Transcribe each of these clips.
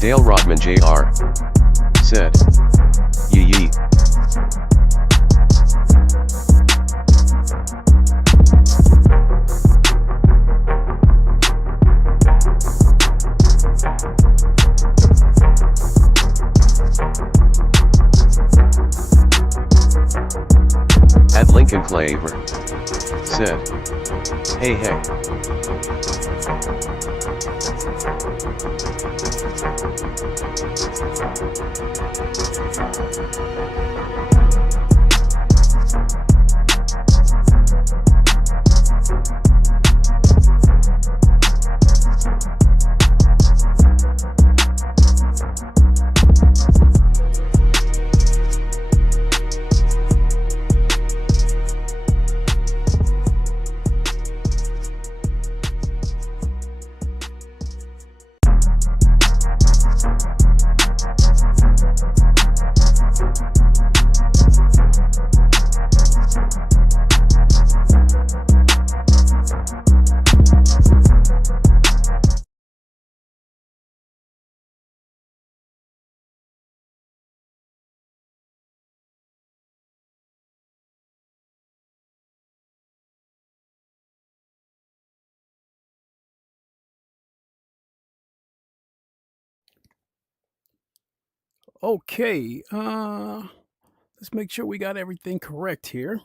Dale Rodman Jr. said, Yee. At Lincoln Claver said, hey. Okay, let's make sure we got everything correct here.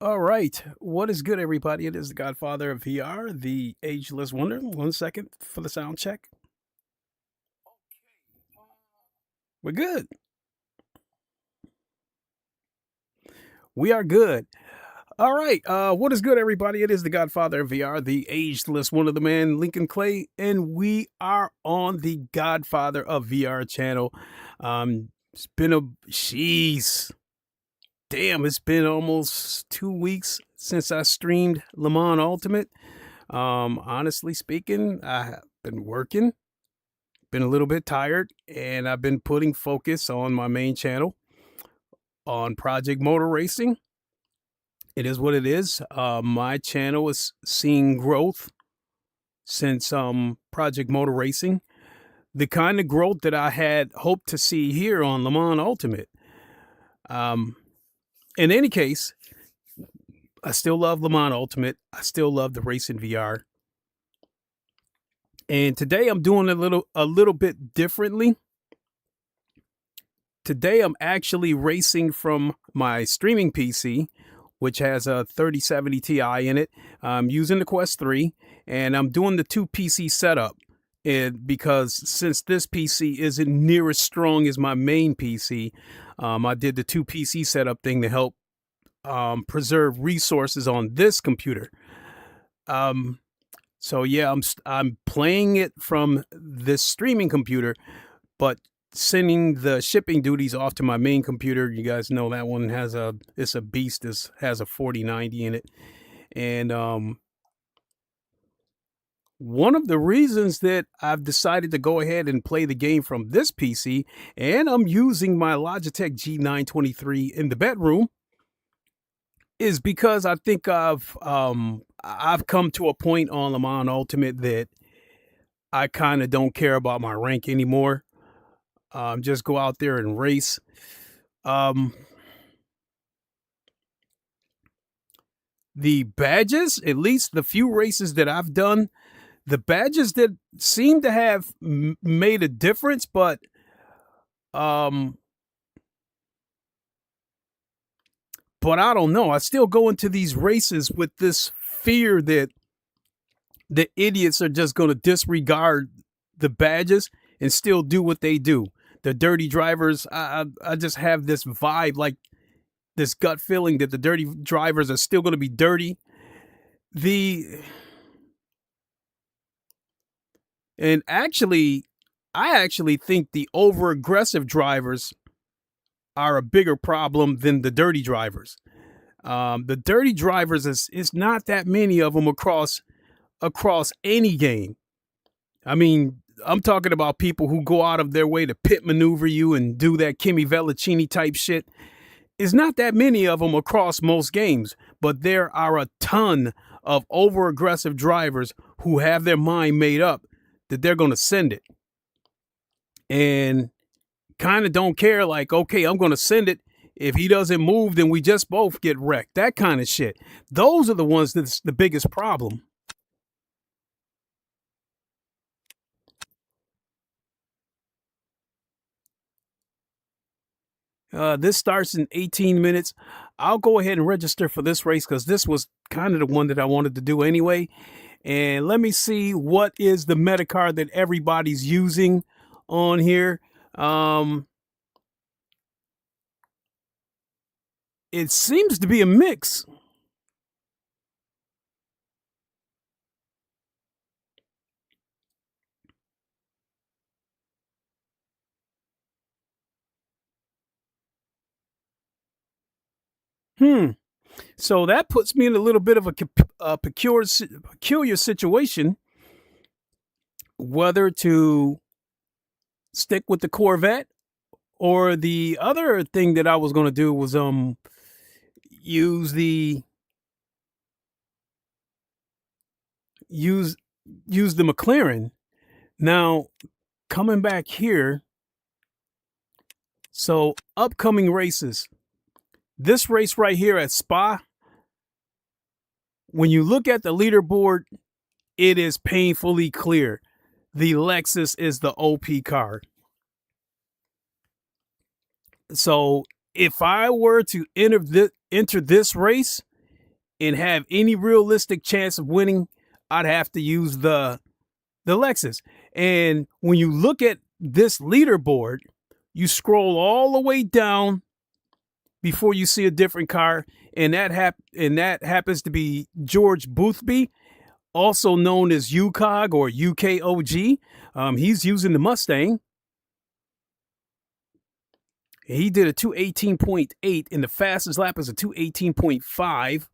All right, what is good, everybody? It is the Godfather of VR, the Ageless Wonder. 1 second for the sound check. We're good. We are good. All right, what is good, everybody? It is the Godfather of VR, the Ageless Wonder, the man, Lincoln Clay, and we are on the Godfather of VR channel. It's been it's been almost 2 weeks since I streamed LeMans Ultimate. Honestly speaking, I have been working, been a little bit tired, and I've been putting focus on my main channel on Project Motor Racing. It is what it is. My channel is seeing growth since Project Motor Racing. The kind of growth that I had hoped to see here on LeMans Ultimate. In any case, I still love LeMans Ultimate. I still love the racing VR. And today I'm doing a little bit differently. Today I'm actually racing from my streaming PC, which has a 3070 Ti in it. I'm using the Quest 3, and I'm doing the 2 PC setup. Because since this PC isn't near as strong as my main PC, I did the 2 PC setup thing to help preserve resources on this computer. So yeah, I'm playing it from this streaming computer, but sending the shipping duties off to my main computer. You guys know that one it's a beast. This has a 4090 in it. And one of the reasons that I've decided to go ahead and play the game from this PC, and I'm using my Logitech G923 in the bedroom, is because I think I've come to a point on LeMans Ultimate that I kind of don't care about my rank anymore. Just go out there and race. The badges, at least the few races that I've done, the badges that seem to have made a difference, but I don't know. I still go into these races with this fear that the idiots are just going to disregard the badges and still do what they do. The dirty drivers, I just have this vibe, like this gut feeling that the dirty drivers are still going to be dirty. I actually think the over-aggressive drivers are a bigger problem than the dirty drivers. The dirty drivers is not that many of them across any game. I mean, I'm talking about people who go out of their way to pit maneuver you and do that Kimi Vellicini type shit. It's not that many of them across most games, but there are a ton of over-aggressive drivers who have their mind made up that they're going to send it. And kind of don't care, like, okay, I'm going to send it. If he doesn't move, then we just both get wrecked. That kind of shit. Those are the ones that's the biggest problem. This starts in 18 minutes. I'll go ahead and register for this race because this was kind of the one that I wanted to do anyway. And let me see what is the meta card that everybody's using on here. It seems to be a mix. So that puts me in a little bit of a peculiar situation, whether to stick with the Corvette or the other thing that I was going to do was use the McLaren. Now, coming back here, so upcoming races. This race right here at Spa, when you look at the leaderboard, it is painfully clear. The Lexus is the OP car. So if I were to enter this race and have any realistic chance of winning, I'd have to use the Lexus. And when you look at this leaderboard, you scroll all the way down before you see a different car, and that happens to be George Boothby, also known as UCOG or UKOG. He's using the Mustang. He did a 218.8, and the fastest lap is a 218.5.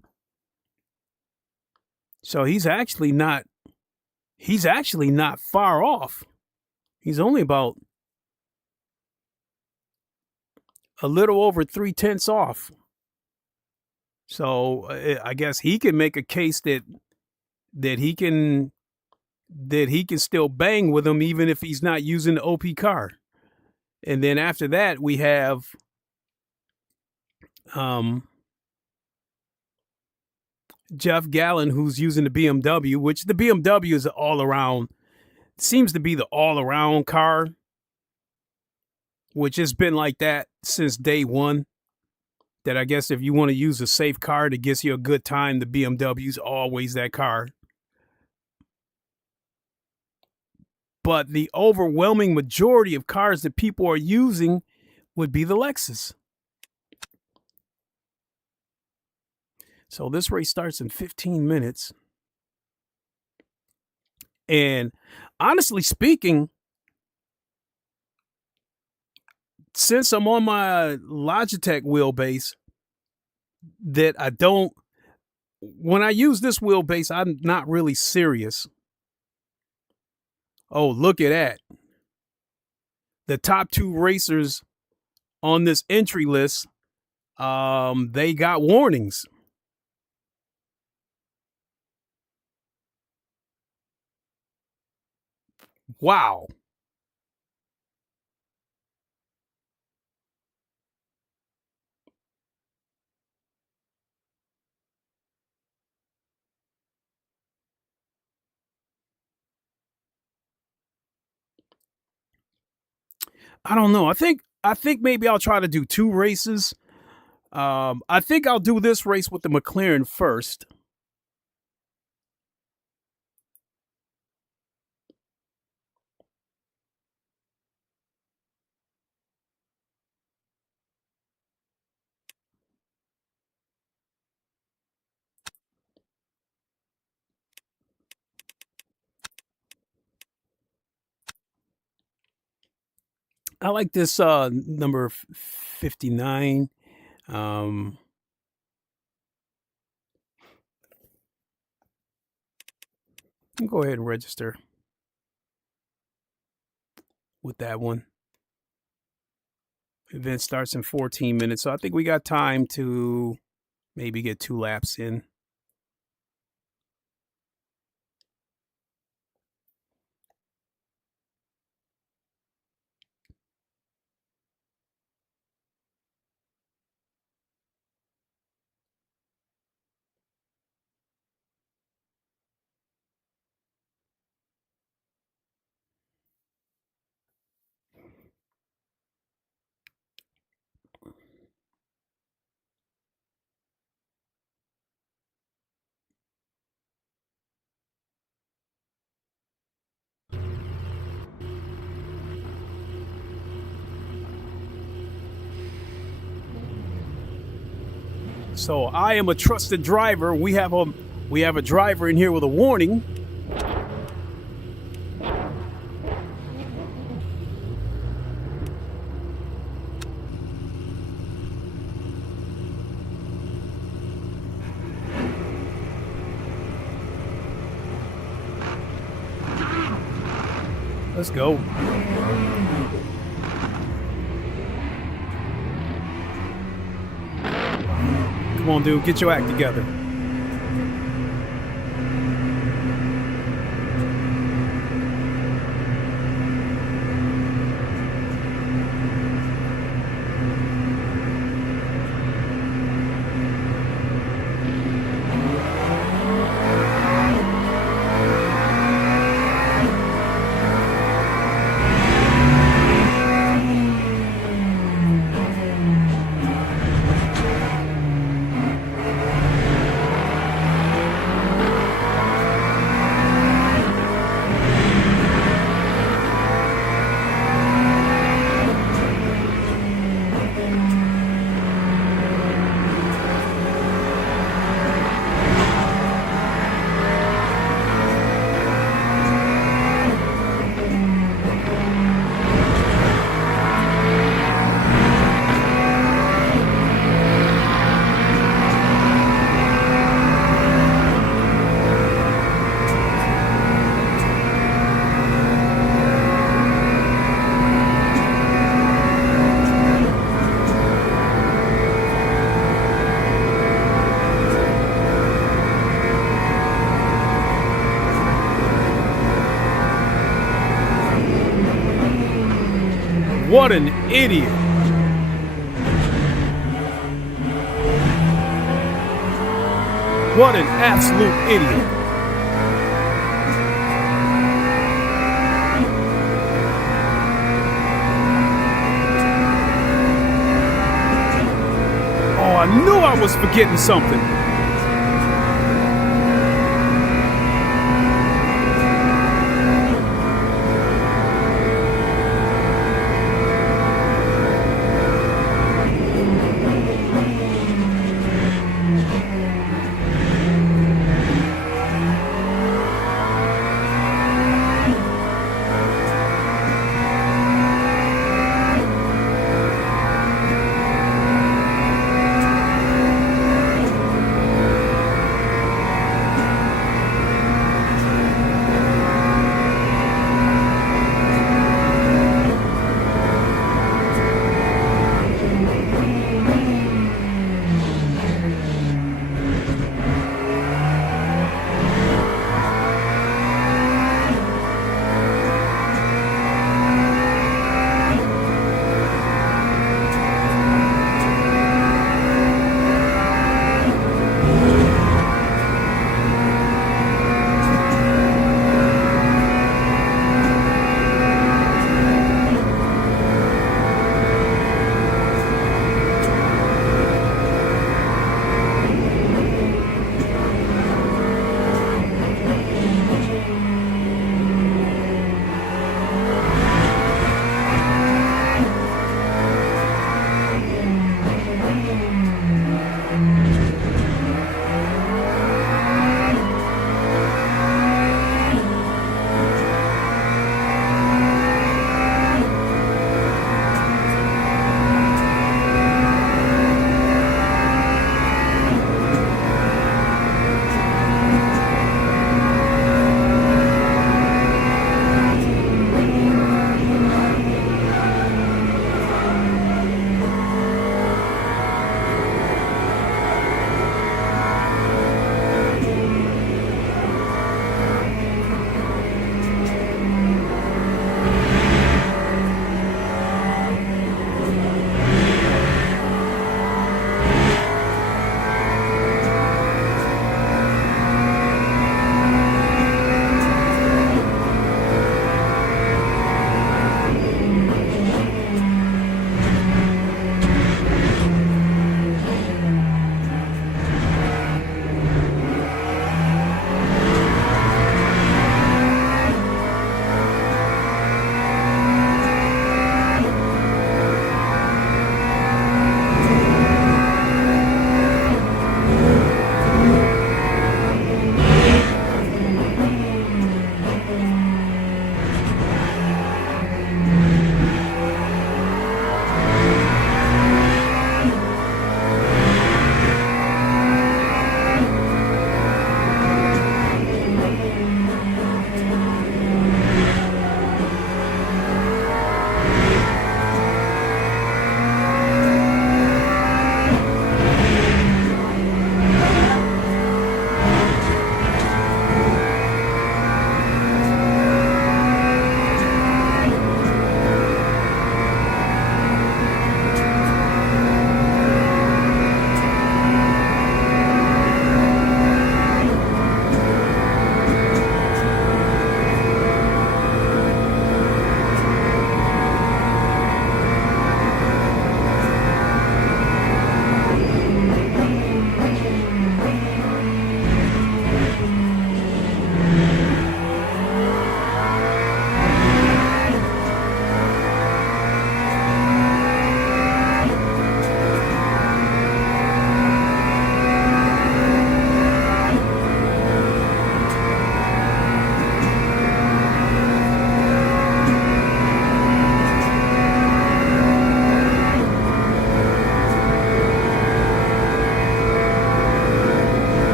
So he's actually not far off. He's only about a little over 3/10 off. So I guess he can make a case that he can still bang with him even if he's not using the OP car. And then after that we have Jeff Gallen, who's using the BMW, which the BMW is seems to be the all-around car, which has been like that since day one. That I guess if you want to use a safe car that gets you a good time, the BMW's always that car. But the overwhelming majority of cars that people are using would be the Lexus. So this race starts in 15 minutes. And honestly speaking, since I'm on my Logitech wheelbase, that when I use this wheelbase, I'm not really serious. Oh, look at that. The top two racers on this entry list, they got warnings. Wow. I don't know. I think maybe I'll try to do two races. I think I'll do this race with the McLaren first. I like this number 59. Go ahead and register with that one. Event starts in 14 minutes, so I think we got time to maybe get 2 laps in. So I am a trusted driver. We have a driver in here with a warning. Let's go. Come on, dude, get your act together. What an idiot. What an absolute idiot. Oh, I knew I was forgetting something.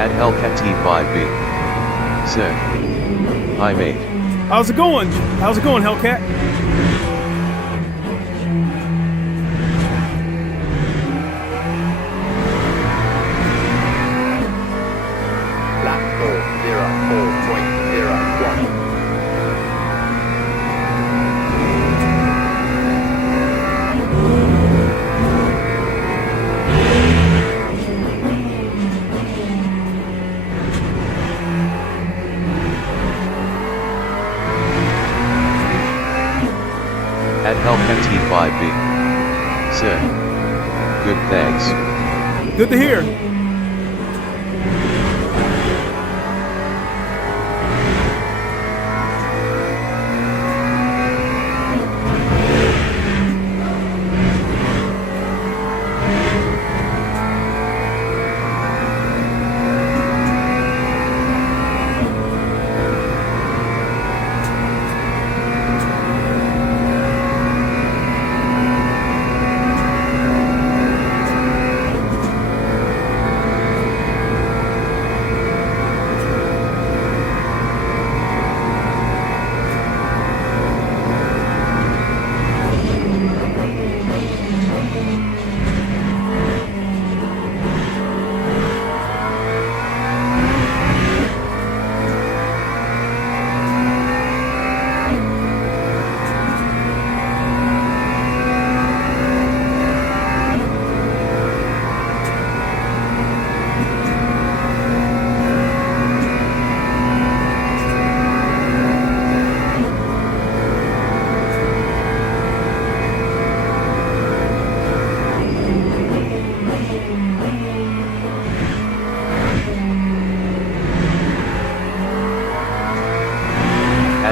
At Hellcat T5B. Said. Hi mate. How's it going? How's it going, Hellcat? Lap 404.01. At Hellcat T5B. Said. Good thanks. Good to hear.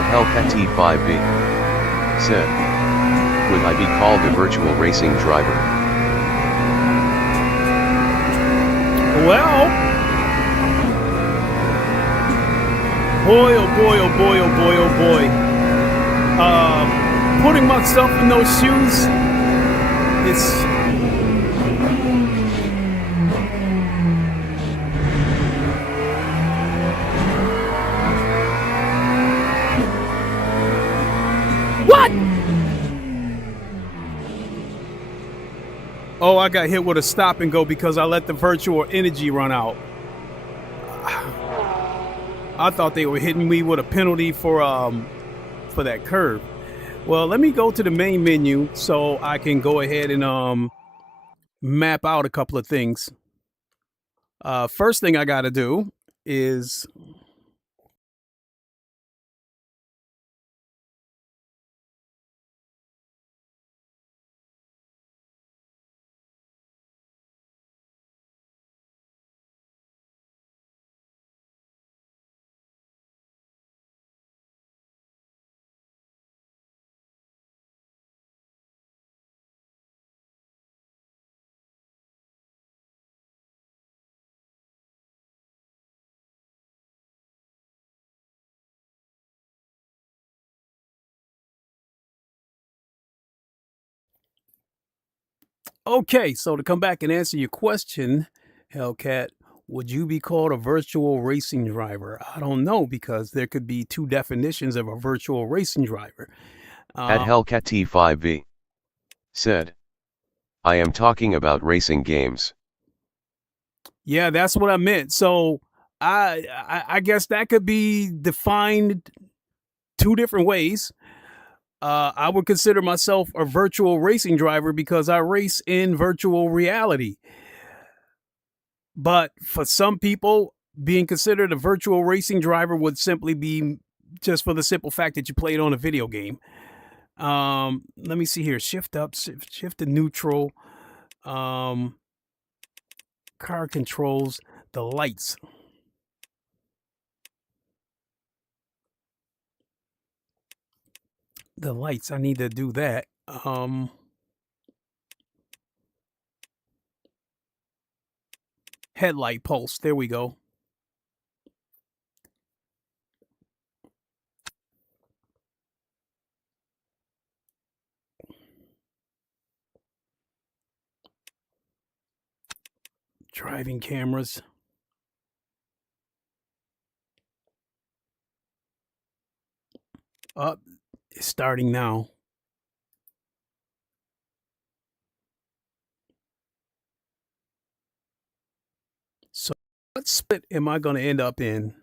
Hellcat T5B. Said. Would I be called a virtual racing driver? Well, boy, oh boy, oh boy, oh boy, oh boy. Putting myself in those shoes, it's... What? Oh, I got hit with a stop and go because I let the virtual energy run out. I thought they were hitting me with a penalty for that curve. Well, let me go to the main menu so I can go ahead and map out a couple of things. First thing I got to do is okay, so to come back and answer your question, Hellcat, would you be called a virtual racing driver? I don't know, because there could be two definitions of a virtual racing driver. At Hellcat T5B. Said. I am talking about racing games. Yeah, that's what I meant. So I guess that could be defined two different ways. I would consider myself a virtual racing driver because I race in virtual reality. But for some people, being considered a virtual racing driver would simply be just for the simple fact that you played on a video game. Let me see here. Shift up, shift to neutral. Car controls, the lights. The lights, I need to do that. Headlight pulse, there we go. Driving cameras. It's starting now. So what split am I going to end up in?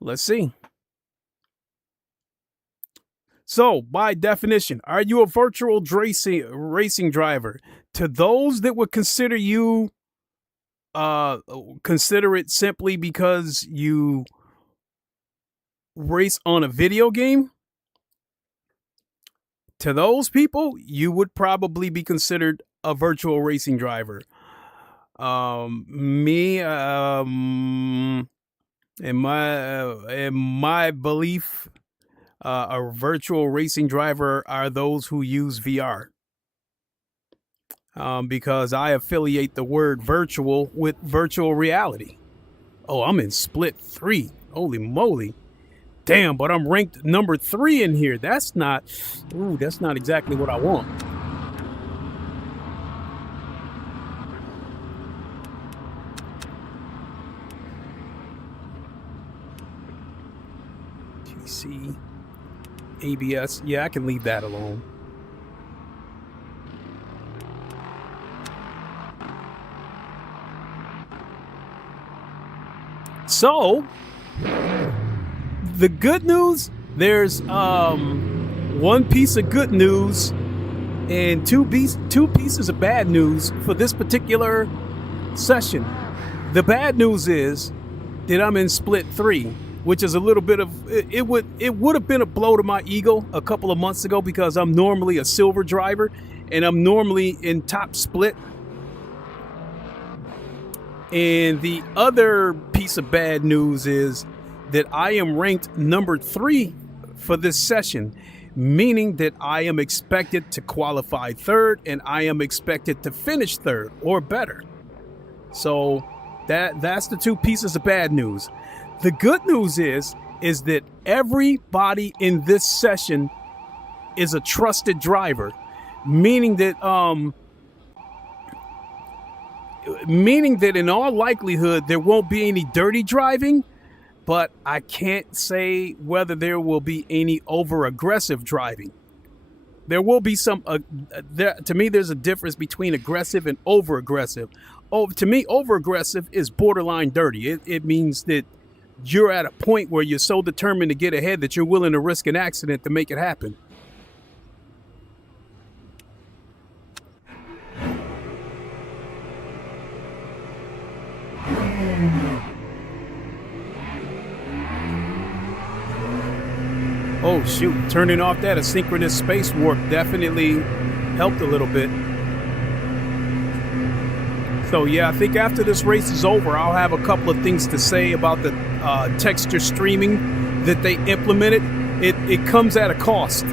Let's see. So, by definition, are you a virtual racing driver? To those that would consider you, consider it simply because you race on a video game, to those people, you would probably be considered a virtual racing driver. In my belief, a virtual racing driver are those who use VR. Because I affiliate the word virtual with virtual reality. Oh, I'm in split 3. Holy moly. Damn, but I'm ranked number 3 in here. That's not exactly what I want. PC, ABS. Yeah, I can leave that alone. So, the good news, there's one piece of good news and two pieces of bad news for this particular session. The bad news is that I'm in split 3, which is a little bit of it would have been a blow to my ego a couple of months ago because I'm normally a silver driver and I'm normally in top split. And the other piece of bad news is that I am ranked number 3 for this session, meaning that I am expected to qualify 3rd and I am expected to finish 3rd or better. So that's the 2 pieces of bad news. The good news is that everybody in this session is a trusted driver, meaning that in all likelihood there won't be any dirty driving, but I can't say whether there will be any over-aggressive driving. There will be some, to me there's a difference between aggressive and over-aggressive. To me, over-aggressive is borderline dirty. It means that you're at a point where you're so determined to get ahead that you're willing to risk an accident to make it happen. Oh shoot, turning off that asynchronous space warp definitely helped a little bit. So yeah, I think after this race is over, I'll have a couple of things to say about the texture streaming that they implemented. It comes at a cost.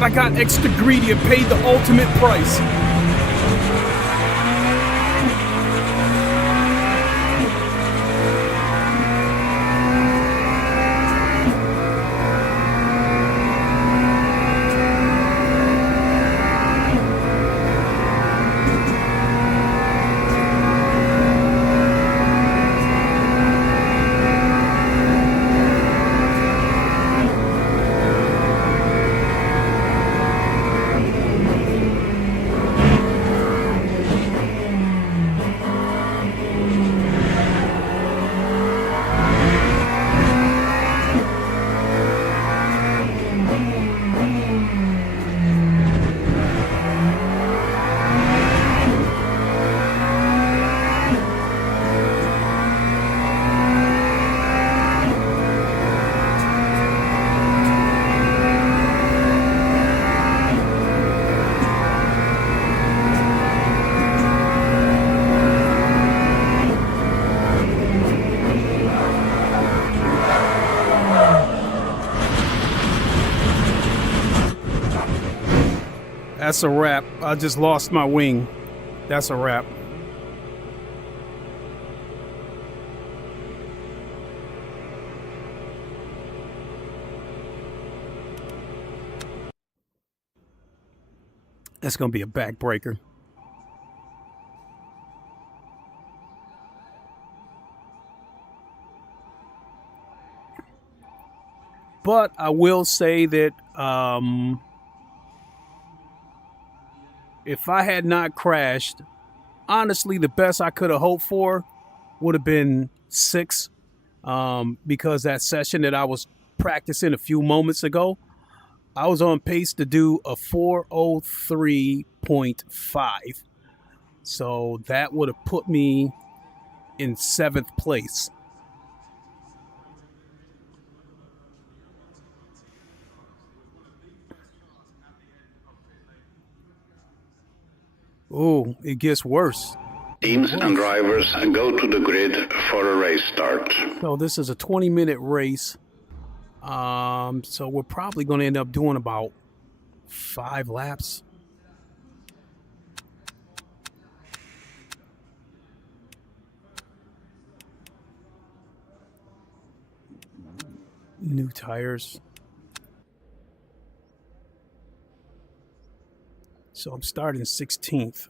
God, I got extra greedy and paid the ultimate price. That's a wrap. I just lost my wing. That's a wrap. That's going to be a backbreaker. But I will say that if I had not crashed, honestly, the best I could have hoped for would have been 6, because that session that I was practicing a few moments ago, I was on pace to do a 4:03.5. So that would have put me in 7th place. Oh, it gets worse. Teams and drivers go to the grid for a race start. So this is a 20-minute race. So we're probably going to end up doing about 5 laps. New tires. So I'm starting 16th.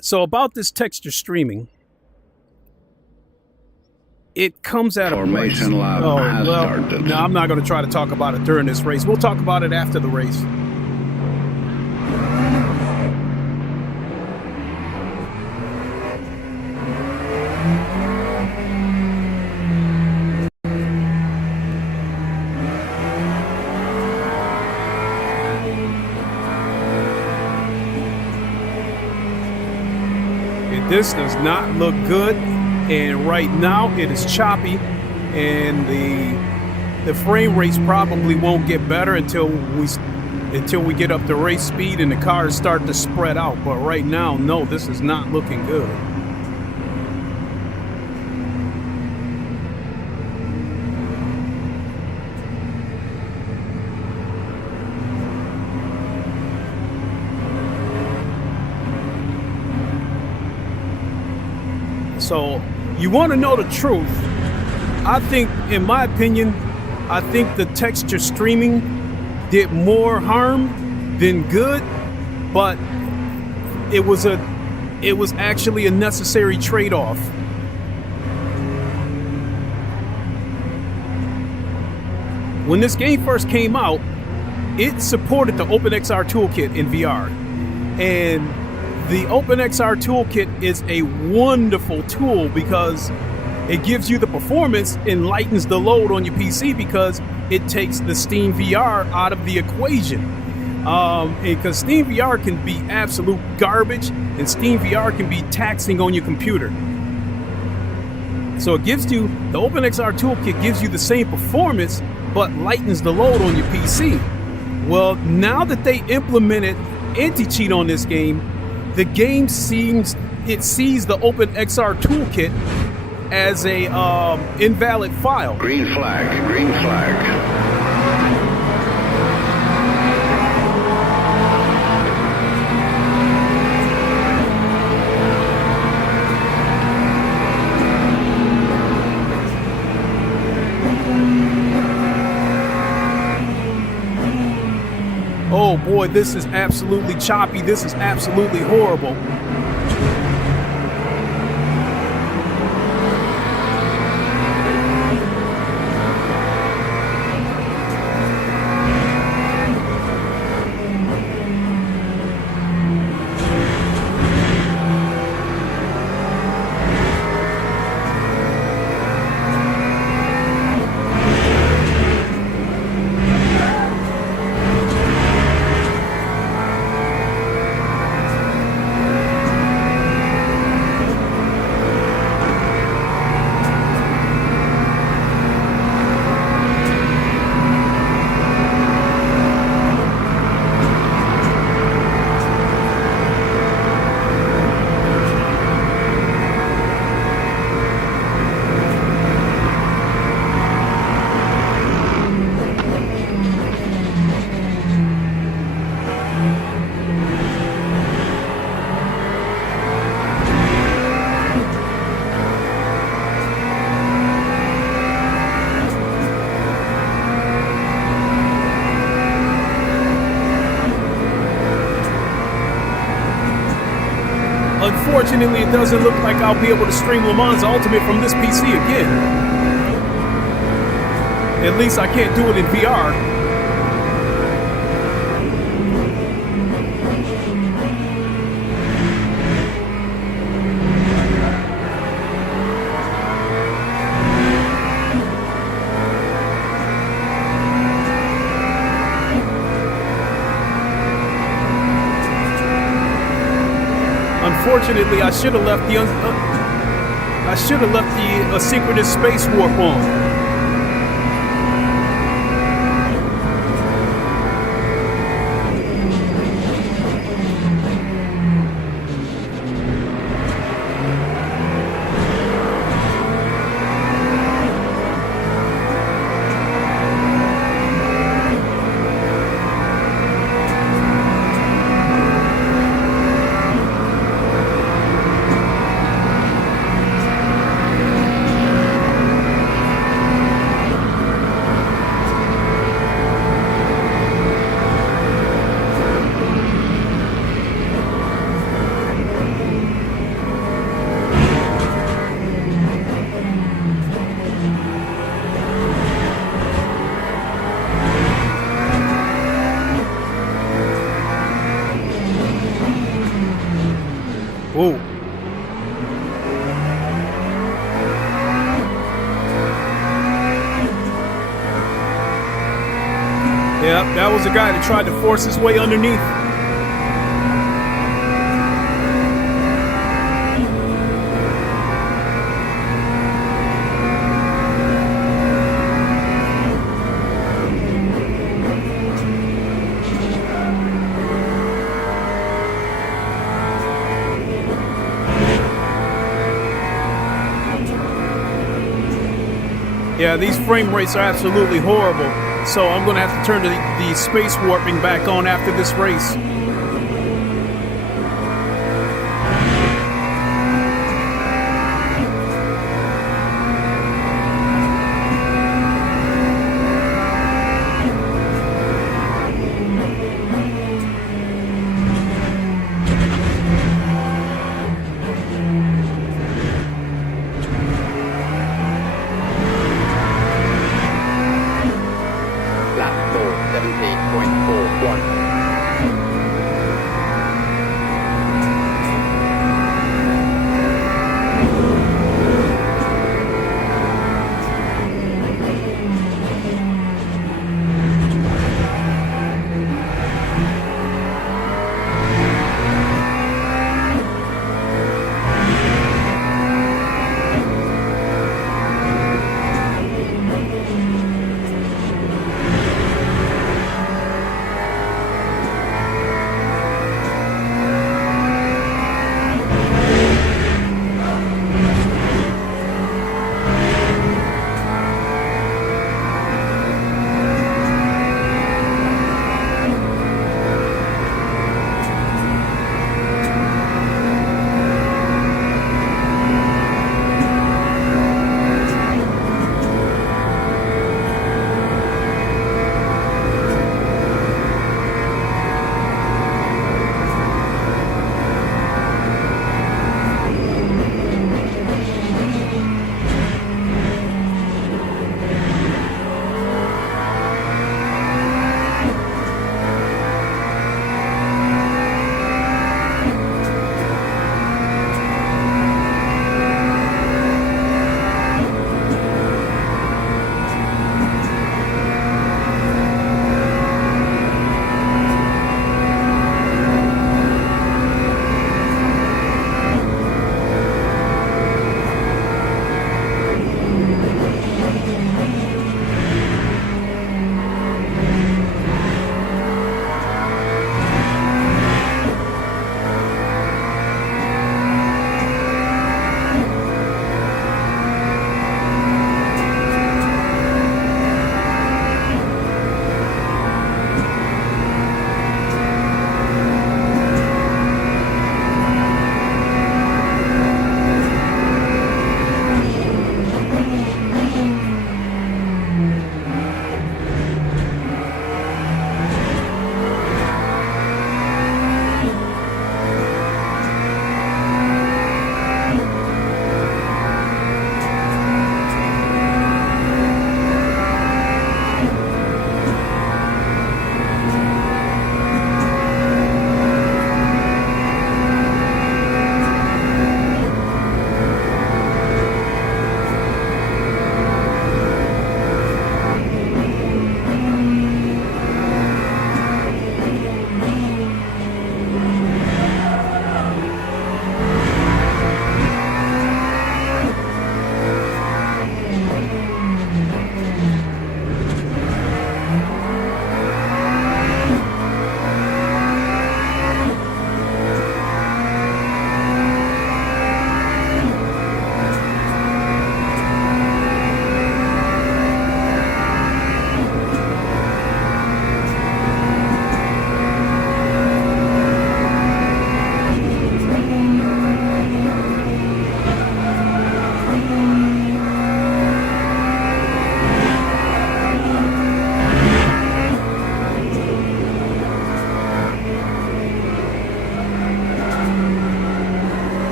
So about this texture streaming, it comes at a price. Formation lap has started. No, I'm not going to try to talk about it during this race. We'll talk about it after the race. This does not look good, and right now it is choppy, and the frame rates probably won't get better until we get up to race speed and the cars start to spread out. But right now, no, this is not looking good. So you want to know the truth. I think, in my opinion, I think the texture streaming did more harm than good, but it was actually a necessary trade-off. When this game first came out, it supported the OpenXR toolkit in VR. And the OpenXR toolkit is a wonderful tool because it gives you the performance and lightens the load on your PC because it takes the Steam VR out of the equation. Because Steam VR can be absolute garbage and Steam VR can be taxing on your computer. So it gives you, the OpenXR toolkit gives you the same performance but lightens the load on your PC. Well, now that they implemented anti-cheat on this game, the game sees the OpenXR toolkit as a invalid file. Green flag, green flag. oh boy, this is absolutely choppy. This is absolutely horrible. Unfortunately, it doesn't look like I'll be able to stream LeMans Ultimate from this PC again. At least I can't do it in VR. Unfortunately, I should have left the asynchronous space warp on. Whoa. Yeah, that was a guy that tried to force his way underneath. Yeah, these frame rates are absolutely horrible. So I'm going to have to turn the space warping back on after this race.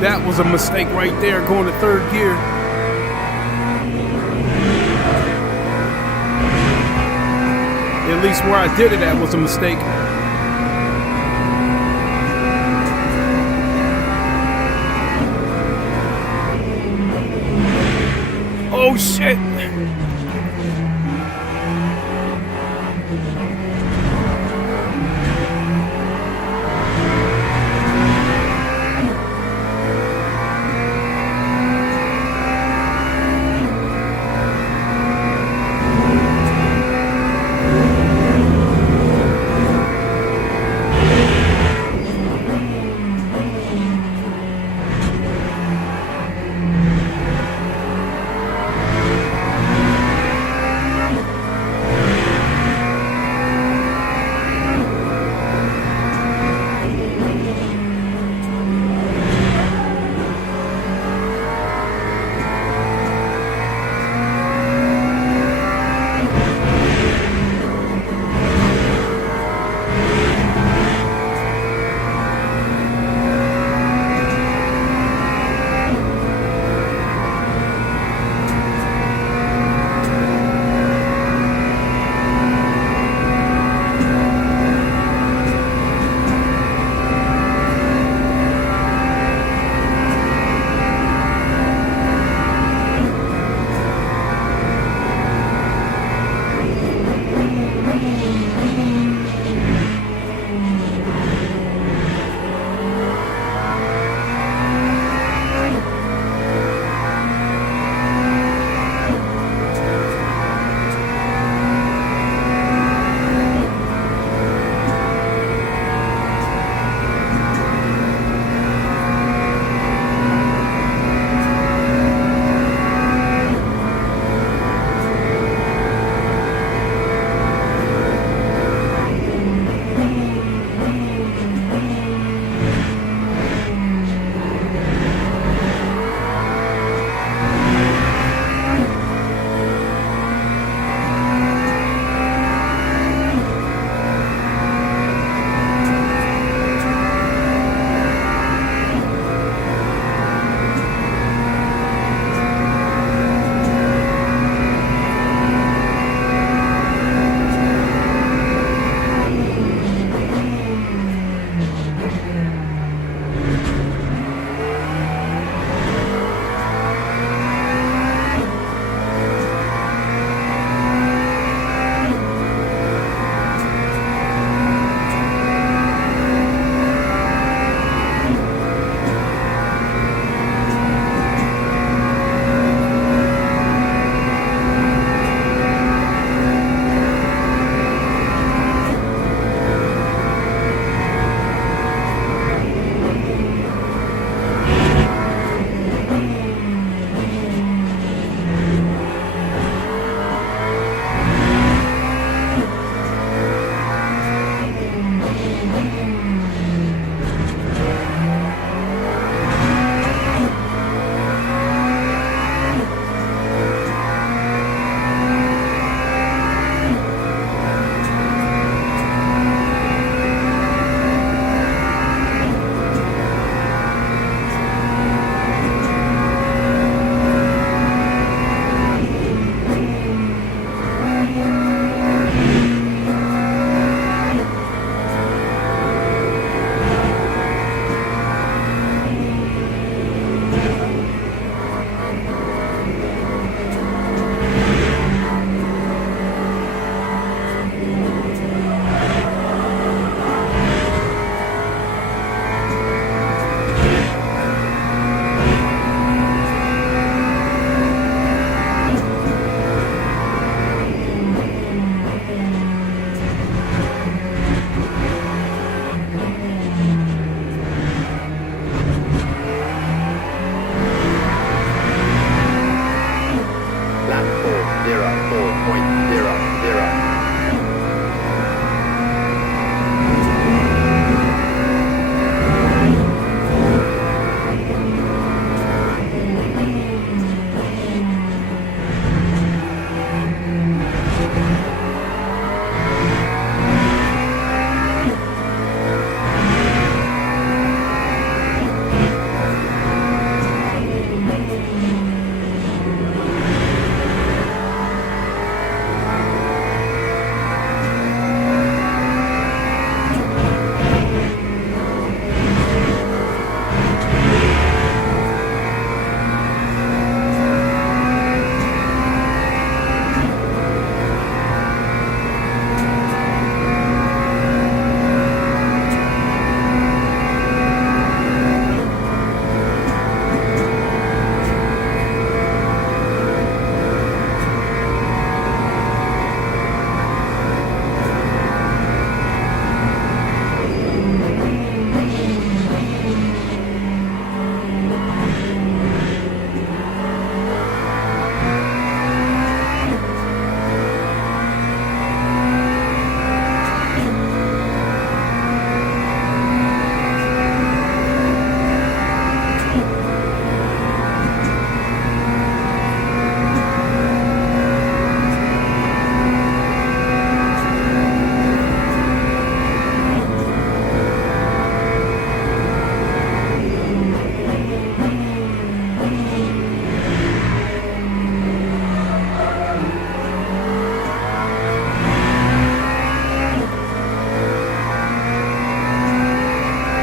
That was a mistake right there, going to third gear. At least where I did it at was a mistake. Oh shit!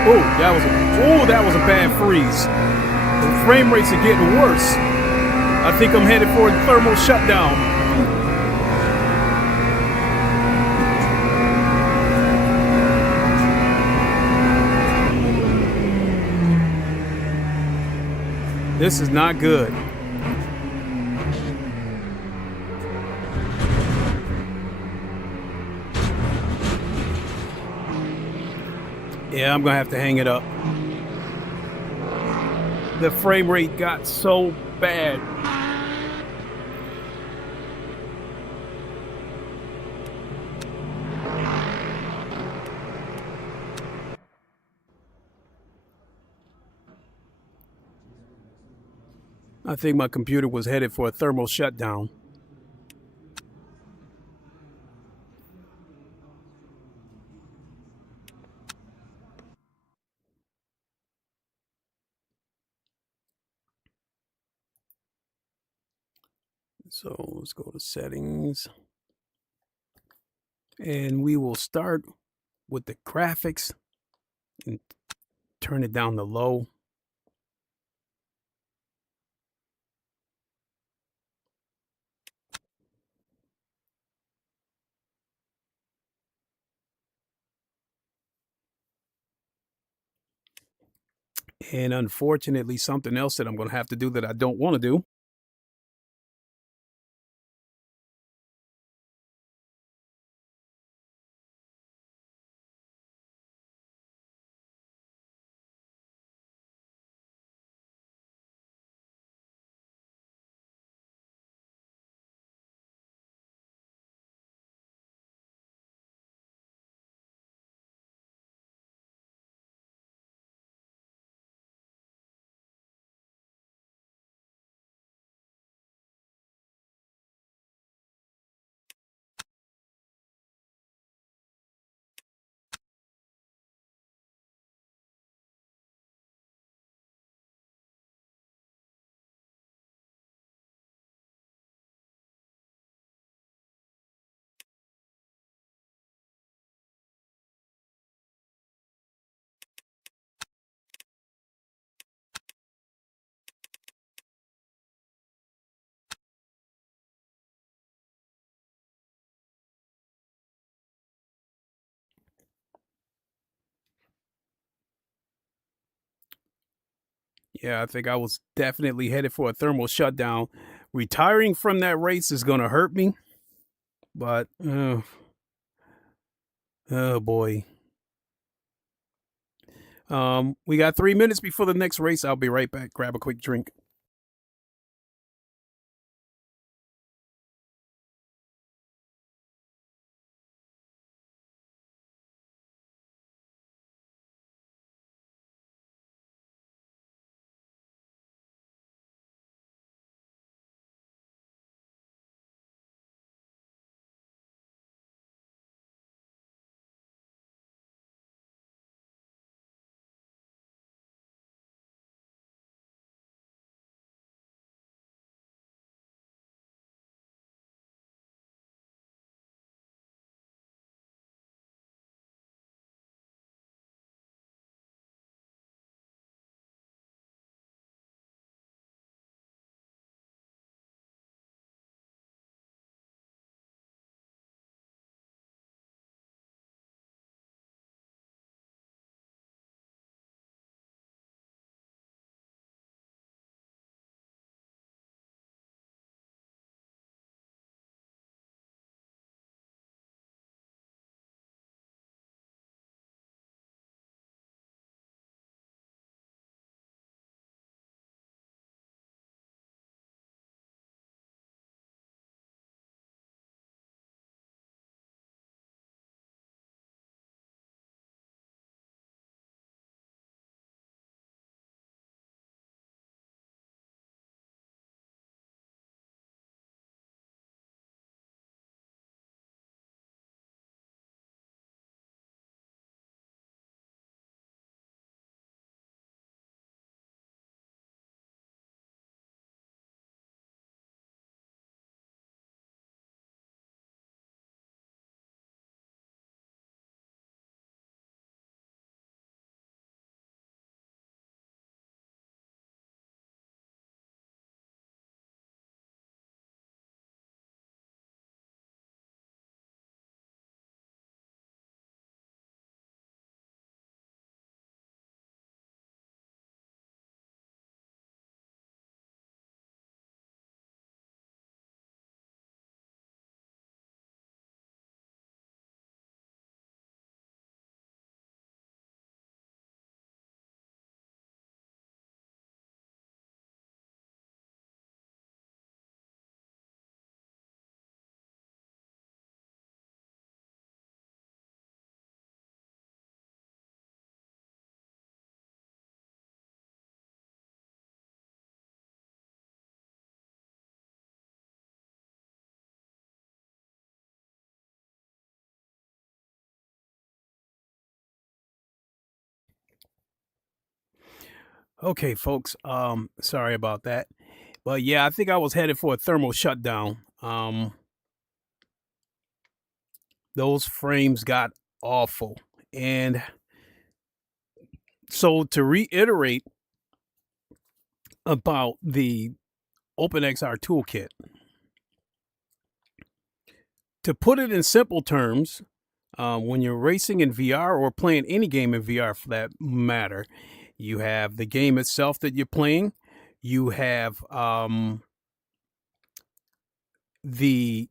that was a bad freeze. The frame rates are getting worse. I think I'm headed for a thermal shutdown. This is not good. Yeah, I'm gonna have to hang it up. The frame rate got so bad. I think my computer was headed for a thermal shutdown. So let's go to settings. And we will start with the graphics and turn it down to low. And unfortunately, something else that I'm going to have to do that I don't want to do. Yeah, I think I was definitely headed for a thermal shutdown. Retiring from that race is going to hurt me. But, oh boy. We got 3 minutes before the next race. I'll be right back. Grab a quick drink. Okay, folks. Sorry about that. But yeah, I think I was headed for a thermal shutdown. Those frames got awful. And so to reiterate about the OpenXR toolkit, to put it in simple terms, when you're racing in VR or playing any game in VR for that matter, you have the game itself that you're playing. You have the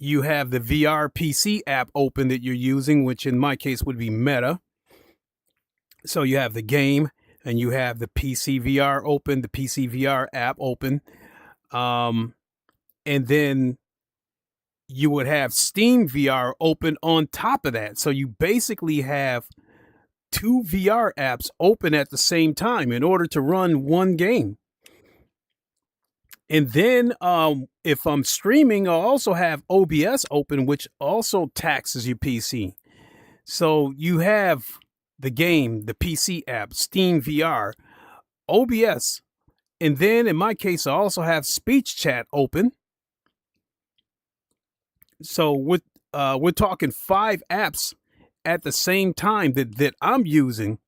VR PC app open that you're using, which in my case would be Meta. So you have the game and you have the PC VR open, the PC VR app open. And then you would have Steam VR open on top of that. So you basically have two VR apps open at the same time in order to run one game. And then if I'm streaming, I'll also have OBS open, which also taxes your PC. So you have the game, the PC app, Steam VR, OBS, and then in my case, I also have speech chat open. So we're talking 5 apps at the same time that I'm using,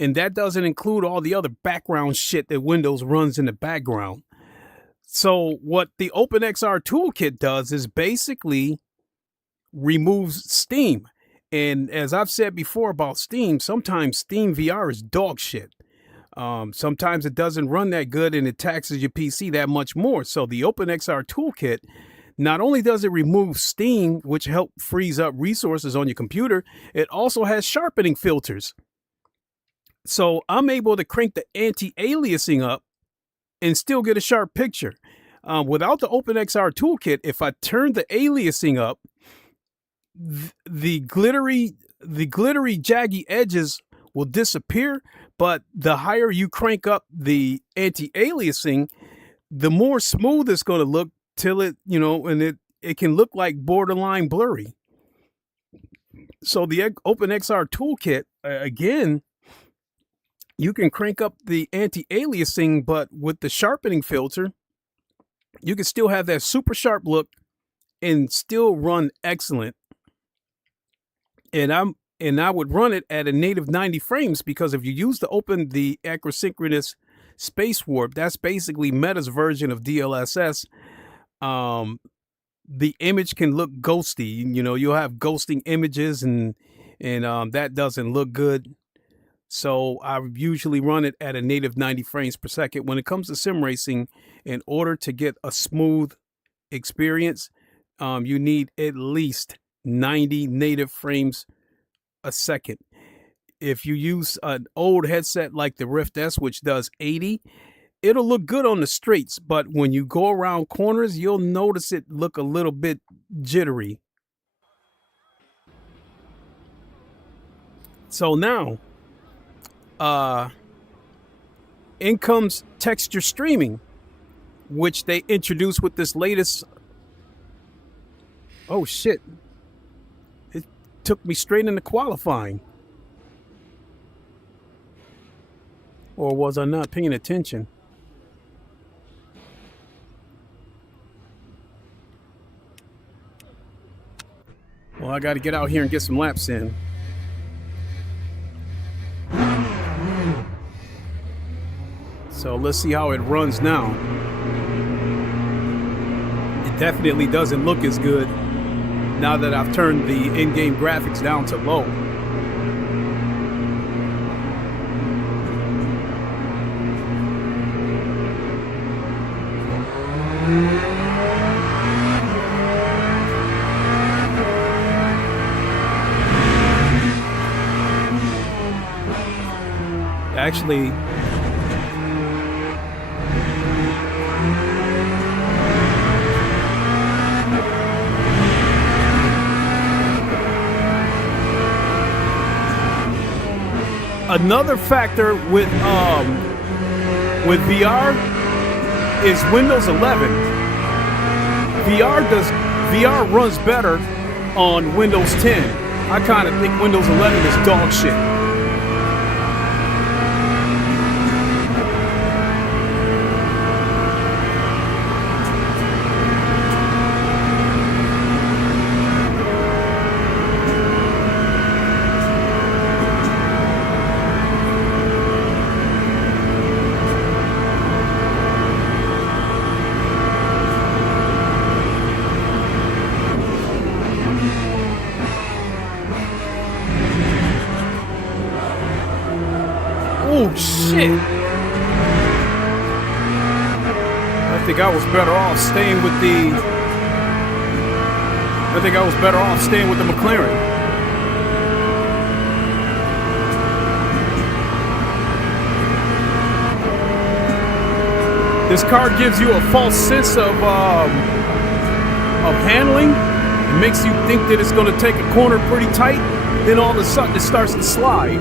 and that doesn't include all the other background shit that Windows runs in the background. So what the OpenXR toolkit does is basically removes Steam. And as I've said before about Steam, sometimes Steam VR is dog shit. Sometimes it doesn't run that good and it taxes your PC that much more. So the OpenXR toolkit, not only does it remove Steam, which help frees up resources on your computer, it also has sharpening filters. So I'm able to crank the anti-aliasing up and still get a sharp picture. Without the OpenXR toolkit, if I turn the aliasing up, the glittery jaggy edges will disappear, but the higher you crank up the anti-aliasing, the more smooth it's going to look till it, and it can look like borderline blurry. So the OpenXR toolkit, again, you can crank up the anti-aliasing, but with the sharpening filter, you can still have that super sharp look and still run excellent. And I would run it at a native 90 frames because if you use the acrosynchronous space warp, that's basically Meta's version of DLSS. The image can look ghosty. You'll have ghosting images and that doesn't look good. So I usually run it at a native 90 frames per second. When it comes to sim racing, in order to get a smooth experience, you need at least 90 native frames a second. If you use an old headset like the Rift S, which does 80, it'll look good on the straights, but when you go around corners, you'll notice it look a little bit jittery. So now, in comes texture streaming, which they introduced with this latest. Oh shit. It took me straight into qualifying. Or was I not paying attention? Well, I got to get out here and get some laps in. So let's see how it runs now. It definitely doesn't look as good now that I've turned the in-game graphics down to low. Actually, another factor with VR is Windows 11. VR runs better on Windows 10. I kind of think Windows 11 is dog shit. Oh, shit. I think I was better off staying with the... McLaren. This car gives you a false sense of handling. It makes you think that it's going to take a corner pretty tight. Then all of a sudden it starts to slide.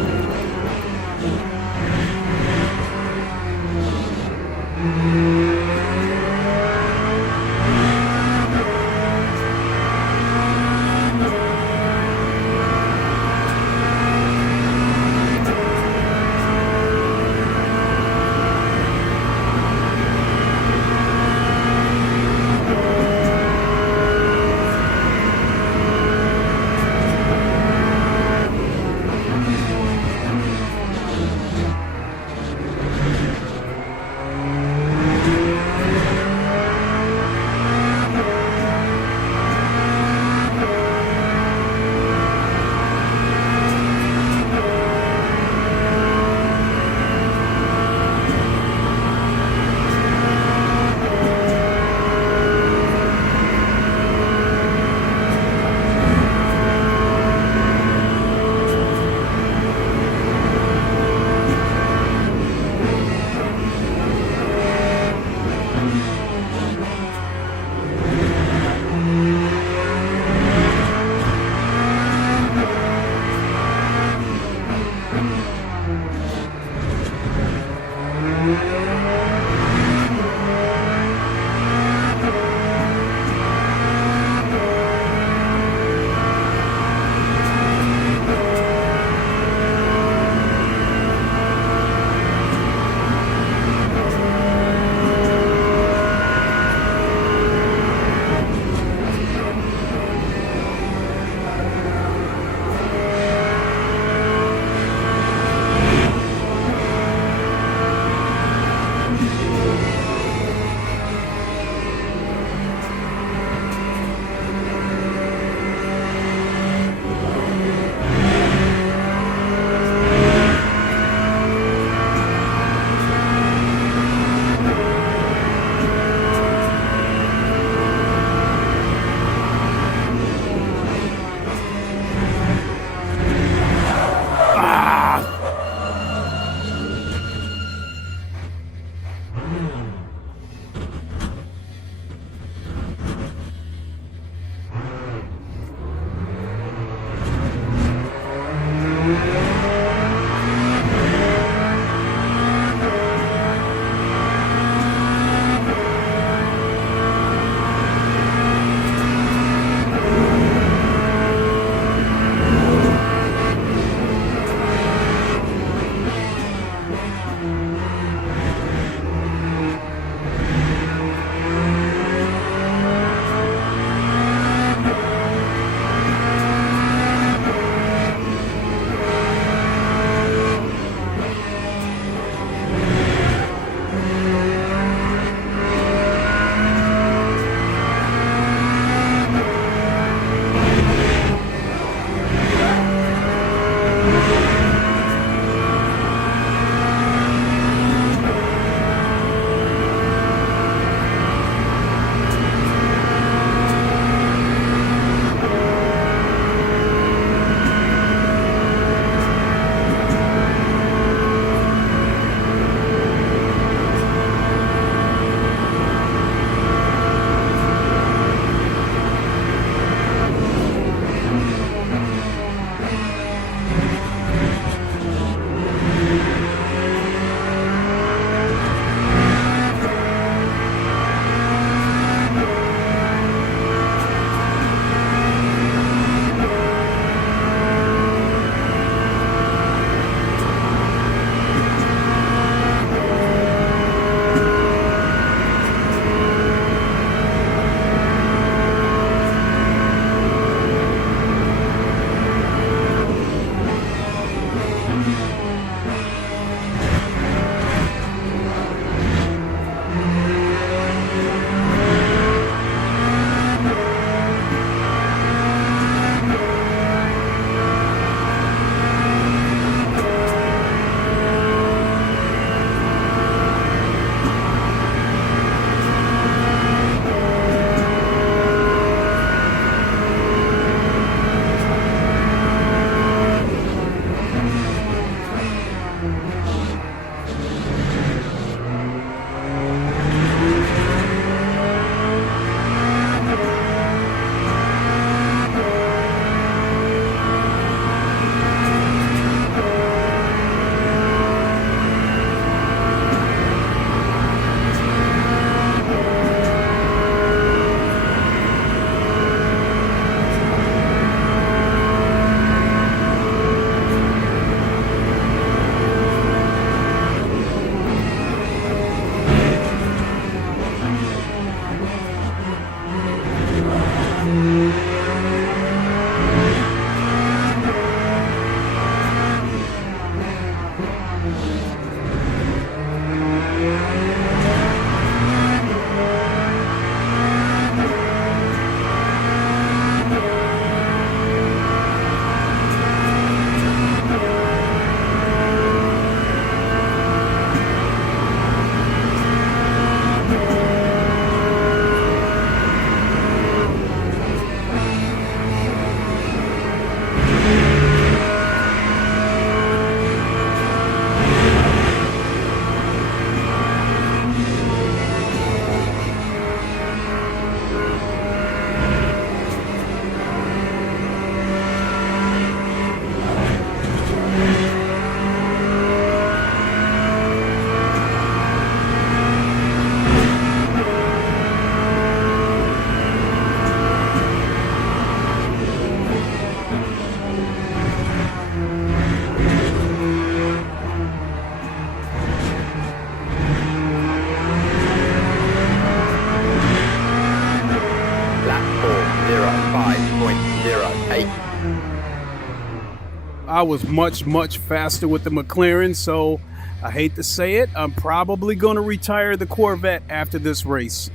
I was much faster with the McLaren, so I hate to say it, I'm probably going to retire the Corvette after this race.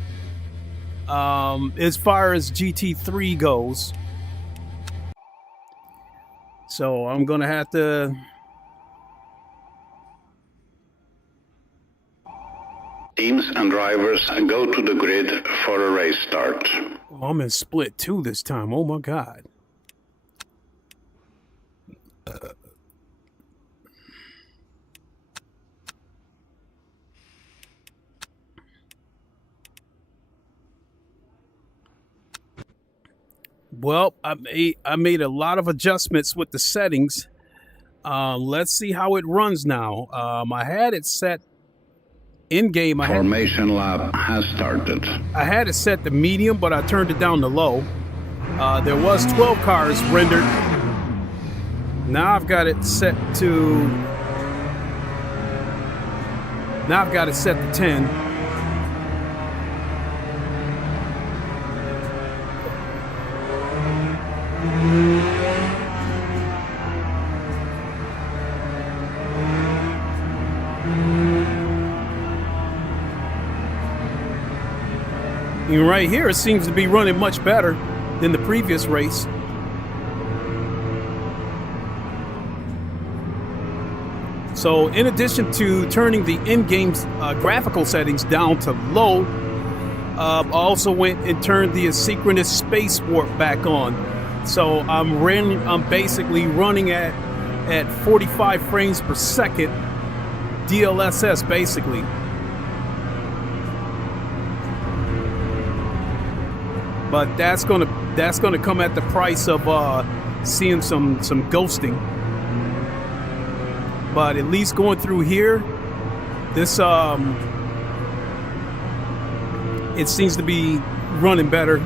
As far as GT3 goes, so I'm going to have to... Teams and drivers go to the grid for a race start. Oh, I'm in split 2 this time. Oh my God. Well, I made a lot of adjustments with the settings. Let's see how it runs now. I had it set in game. Formation lap has started. I had it set to medium, but I turned it down to low. There was 12 cars rendered. Now I've got it set to 10. And right here, it seems to be running much better than the previous race. So in addition to turning the in-game graphical settings down to low, I also went and turned the asynchronous space warp back on. So I'm basically running at 45 frames per second DLSS basically. But that's gonna come at the price of seeing some ghosting. But at least going through here, this it seems to be running better.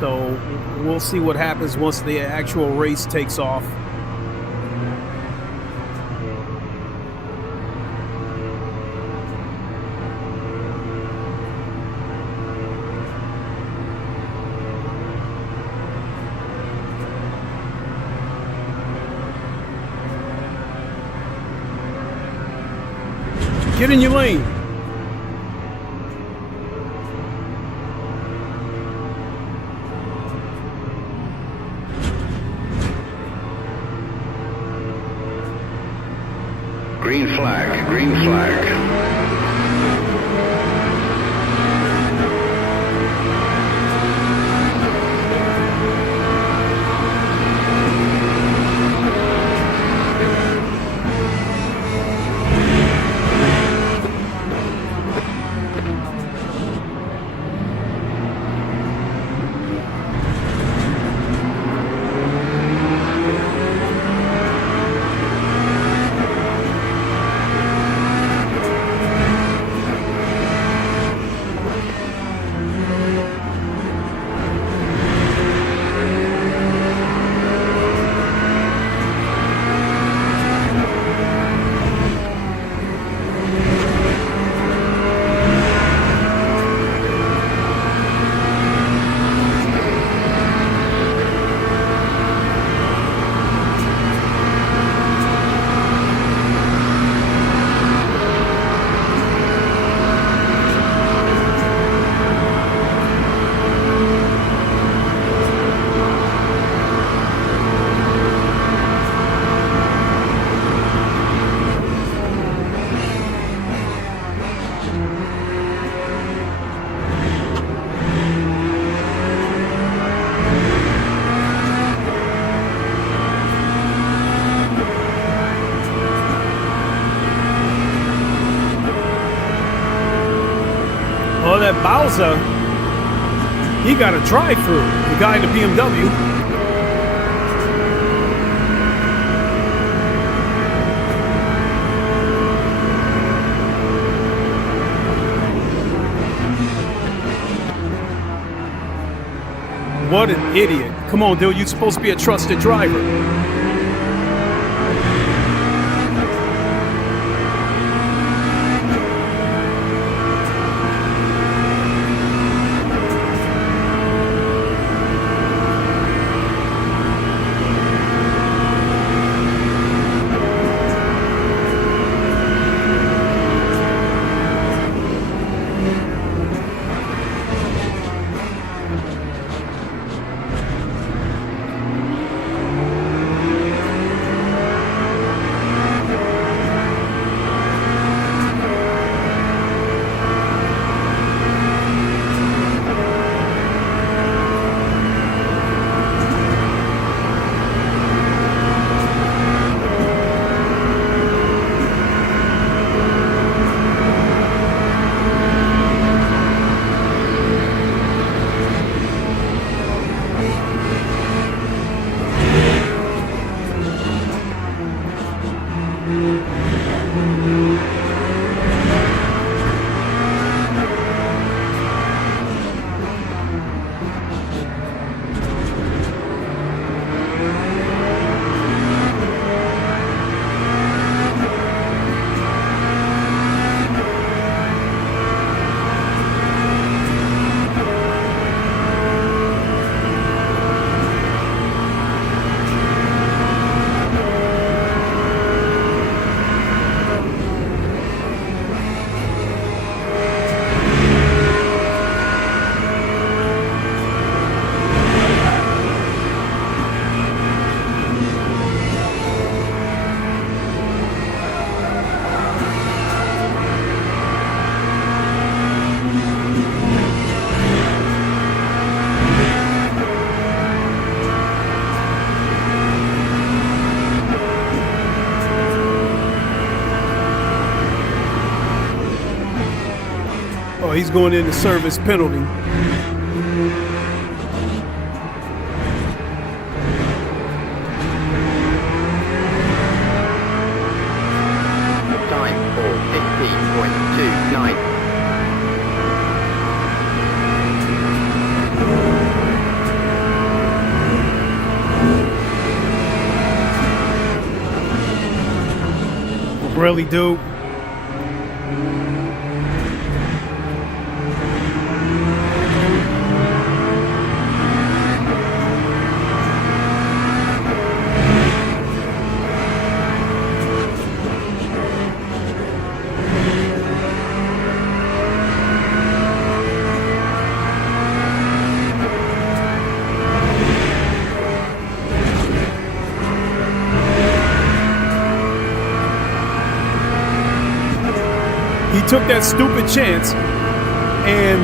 So we'll see what happens once the actual race takes off. Get in your lane. Green flag, green flag. Oh, that Bowser, he got a drive-through, the guy in the BMW. What an idiot. Come on, dude, you're supposed to be a trusted driver. he's going into service penalty. Time for 15.29. Really, dude? He took that stupid chance and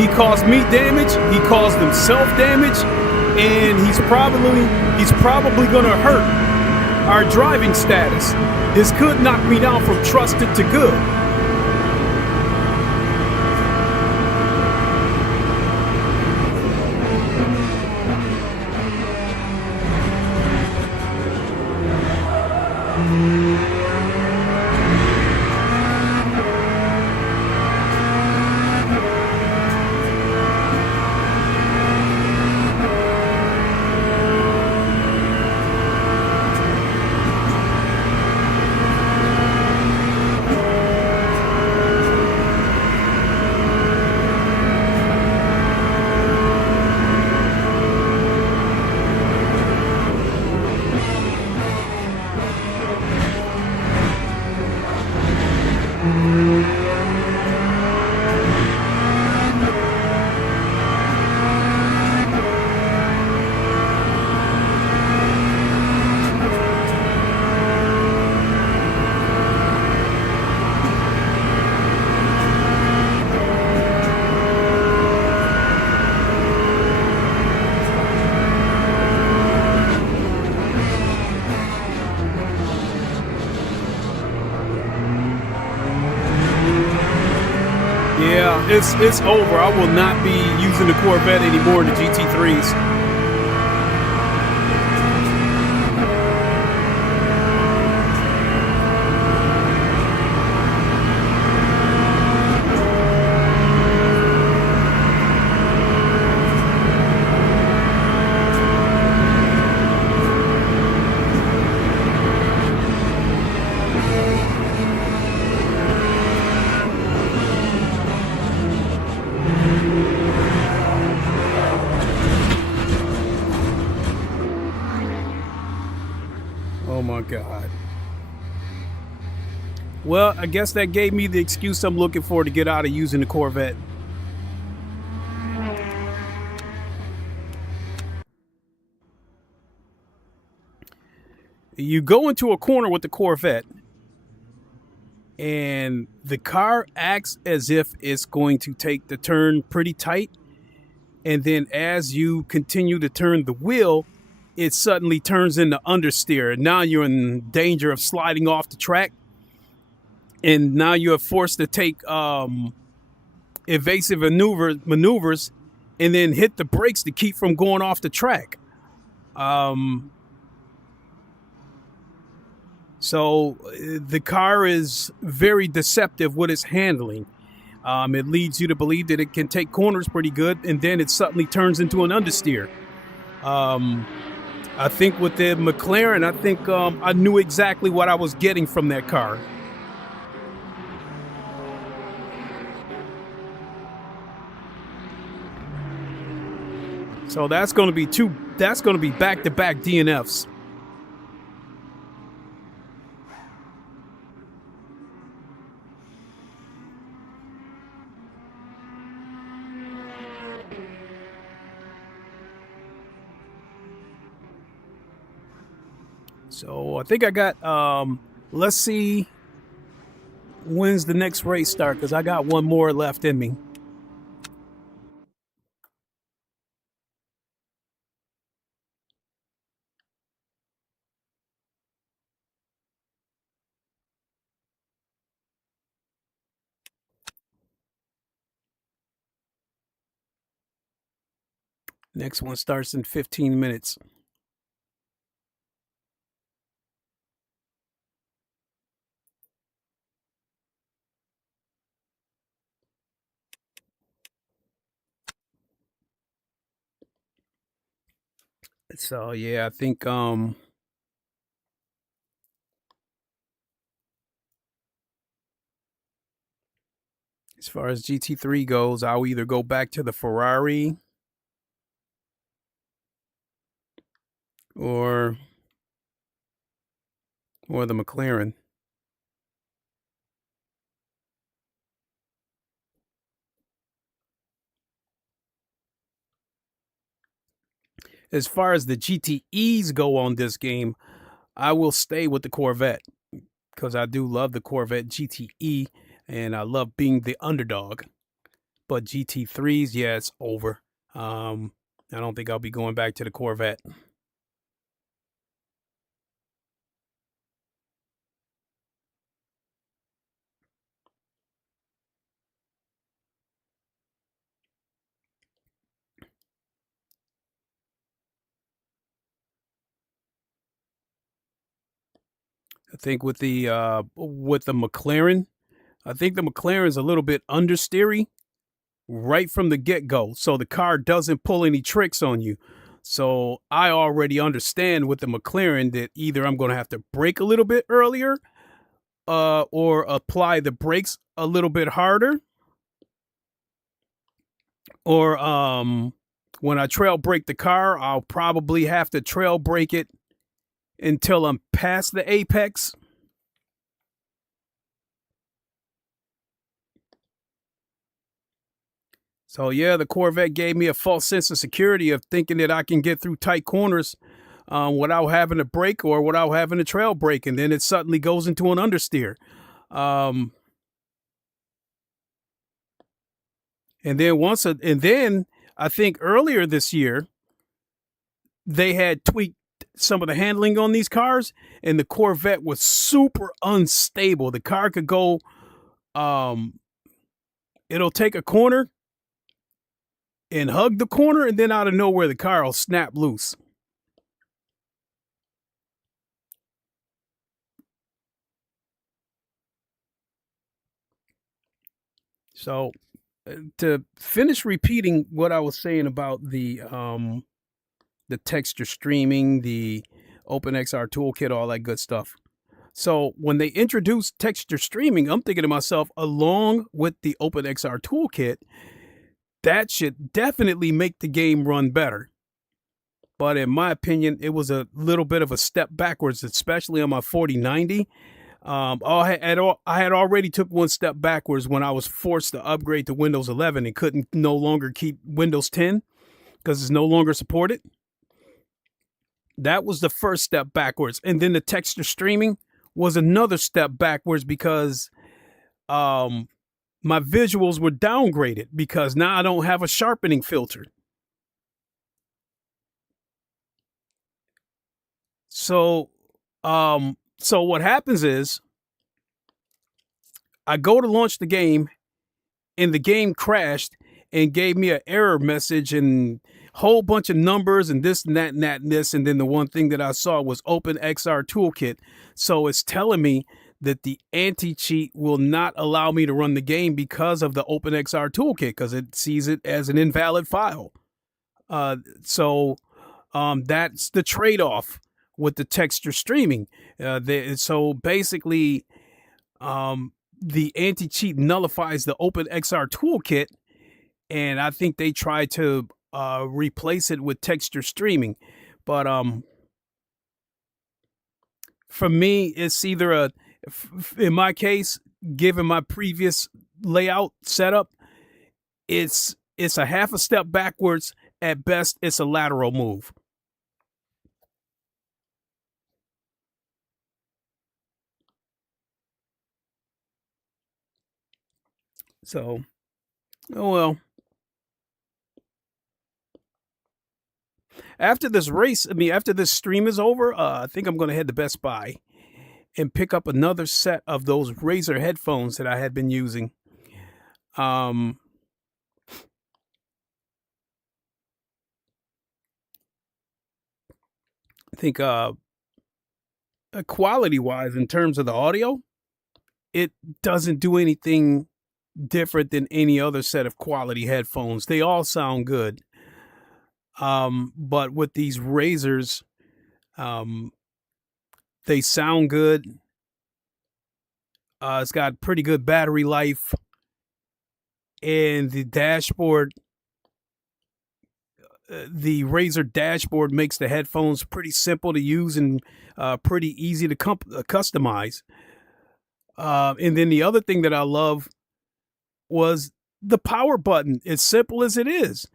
he caused me damage, he caused himself damage, and he's probably gonna hurt our driving status. This could knock me down from trusted to good. Yeah, it's over. I will not be using the Corvette anymore in the GT3s. Oh my God. Well, I guess that gave me the excuse I'm looking for to get out of using the Corvette. You go into a corner with the Corvette and the car acts as if it's going to take the turn pretty tight. And then as you continue to turn the wheel, it suddenly turns into understeer. Now you're in danger of sliding off the track. And now you're forced to take evasive maneuvers and then hit the brakes to keep from going off the track. So the car is very deceptive with its handling. It leads you to believe that it can take corners pretty good, and then it suddenly turns into an understeer. I think with the McLaren, I knew exactly what I was getting from that car. So that's going to be back-to-back DNFs. So I think I got, let's see, when's the next race start? Because I got one more left in me. Next one starts in 15 minutes. So yeah, I think as far as GT3 goes, I'll either go back to the Ferrari or the McLaren. As far as the GTEs go on this game, I will stay with the Corvette because I do love the Corvette GTE and I love being the underdog. But GT3s, yeah, it's over. I don't think I'll be going back to the Corvette. I think with the McLaren, I think the McLaren's a little bit understeery right from the get-go, so the car doesn't pull any tricks on you. So I already understand with the McLaren that either I'm going to have to brake a little bit earlier or apply the brakes a little bit harder, or when I trail brake the car, I'll probably have to trail brake it until I'm past the apex. So yeah, the Corvette gave me a false sense of security of thinking that I can get through tight corners without having to brake or without having to trail brake, and then it suddenly goes into an understeer. And then I think earlier this year they had tweaked some of the handling on these cars, and the Corvette was super unstable. The car could go, it'll take a corner and hug the corner, and then out of nowhere the car will snap loose. So to finish repeating what I was saying about the texture streaming, the OpenXR toolkit, all that good stuff. So when they introduced texture streaming, I'm thinking to myself, along with the OpenXR toolkit, that should definitely make the game run better. But in my opinion, it was a little bit of a step backwards, especially on my 4090. I had already took one step backwards when I was forced to upgrade to Windows 11 and couldn't no longer keep Windows 10 because it's no longer supported. That was the first step backwards. And then the texture streaming was another step backwards because my visuals were downgraded because now I don't have a sharpening filter. So what happens is I go to launch the game and the game crashed and gave me an error message and a whole bunch of numbers and this and that and that and this. And then the one thing that I saw was OpenXR toolkit. So it's telling me that the anti-cheat will not allow me to run the game because of the OpenXR toolkit because it sees it as an invalid file. So that's the trade-off with the texture streaming. So basically, the anti-cheat nullifies the OpenXR toolkit, and I think they try to replace it with texture streaming. But for me, it's either in my case, given my previous layout setup, it's a half a step backwards. At best, it's a lateral move. So, oh well. After this after this stream is over, I think I'm going to head to Best Buy and pick up another set of those Razer headphones that I had been using. I think quality wise, in terms of the audio, it doesn't do anything different than any other set of quality headphones. They all sound good. But with these Razers, they sound good. It's got pretty good battery life, and the dashboard, the Razer dashboard makes the headphones pretty simple to use and pretty easy to customize. And then the other thing that I love was the power button. As simple as it is,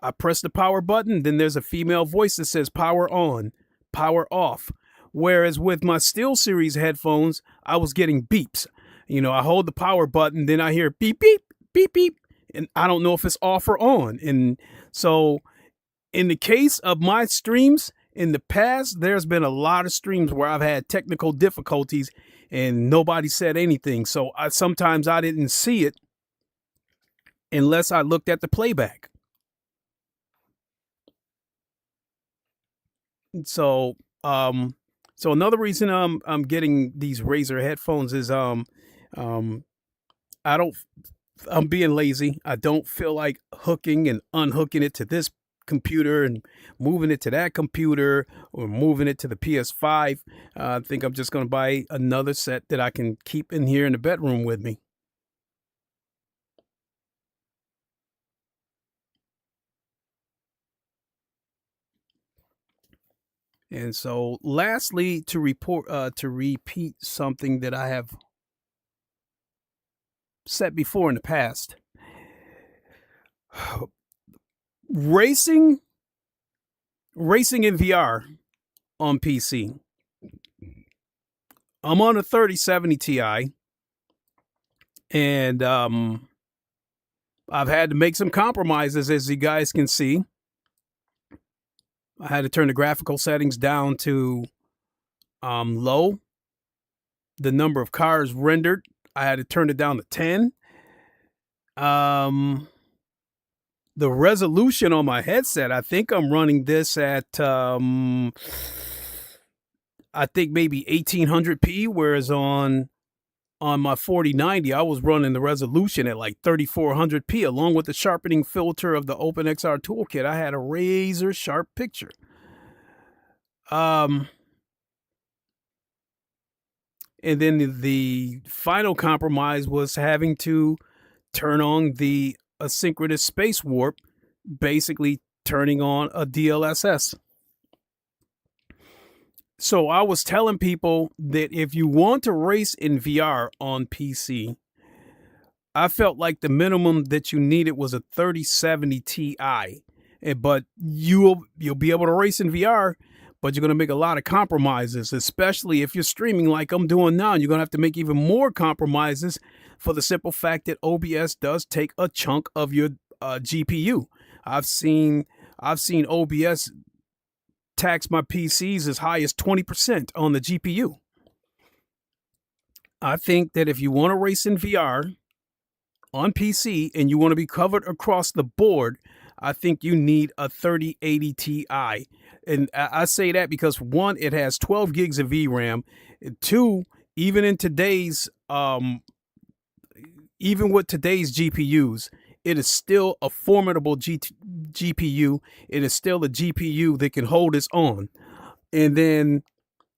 I press the power button, then there's a female voice that says power on, power off. Whereas with my SteelSeries headphones, I was getting beeps. You know, I hold the power button, then I hear beep, beep, beep, beep, and I don't know if it's off or on. And so in the case of my streams in the past, there's been a lot of streams where I've had technical difficulties and nobody said anything. So sometimes I didn't see it unless I looked at the playback. So, so another reason I'm getting these Razer headphones is I'm being lazy. I don't feel like hooking and unhooking it to this computer and moving it to that computer or moving it to the PS5. I think I'm just going to buy another set that I can keep in here in the bedroom with me. And so lastly, to repeat something that I have said before in the past, racing in VR on PC. I'm on a 3070 Ti, and I've had to make some compromises, as you guys can see. I had to turn the graphical settings down to low. The number of cars rendered, I had to turn it down to 10. The resolution on my headset, I think I'm running this at, I think maybe 1800p, whereas on my 4090, I was running the resolution at like 3400p, along with the sharpening filter of the OpenXR toolkit. I had a razor sharp picture. And then the final compromise was having to turn on the asynchronous space warp, basically turning on a DLSS. So I was telling people that if you want to race in VR on PC, I felt like the minimum that you needed was a 3070 Ti. But you'll be able to race in VR, but you're going to make a lot of compromises, especially if you're streaming like I'm doing now. And you're going to have to make even more compromises for the simple fact that OBS does take a chunk of your GPU. I've seen OBS tax my PCs as high as 20% on the GPU. I think that if you want to race in VR on PC and you want to be covered across the board, I think you need a 3080 Ti. And I say that because, one, it has 12 gigs of VRAM. And two, even in today's, even with today's GPUs, it is still a formidable GPU. It is still a GPU that can hold its own. And then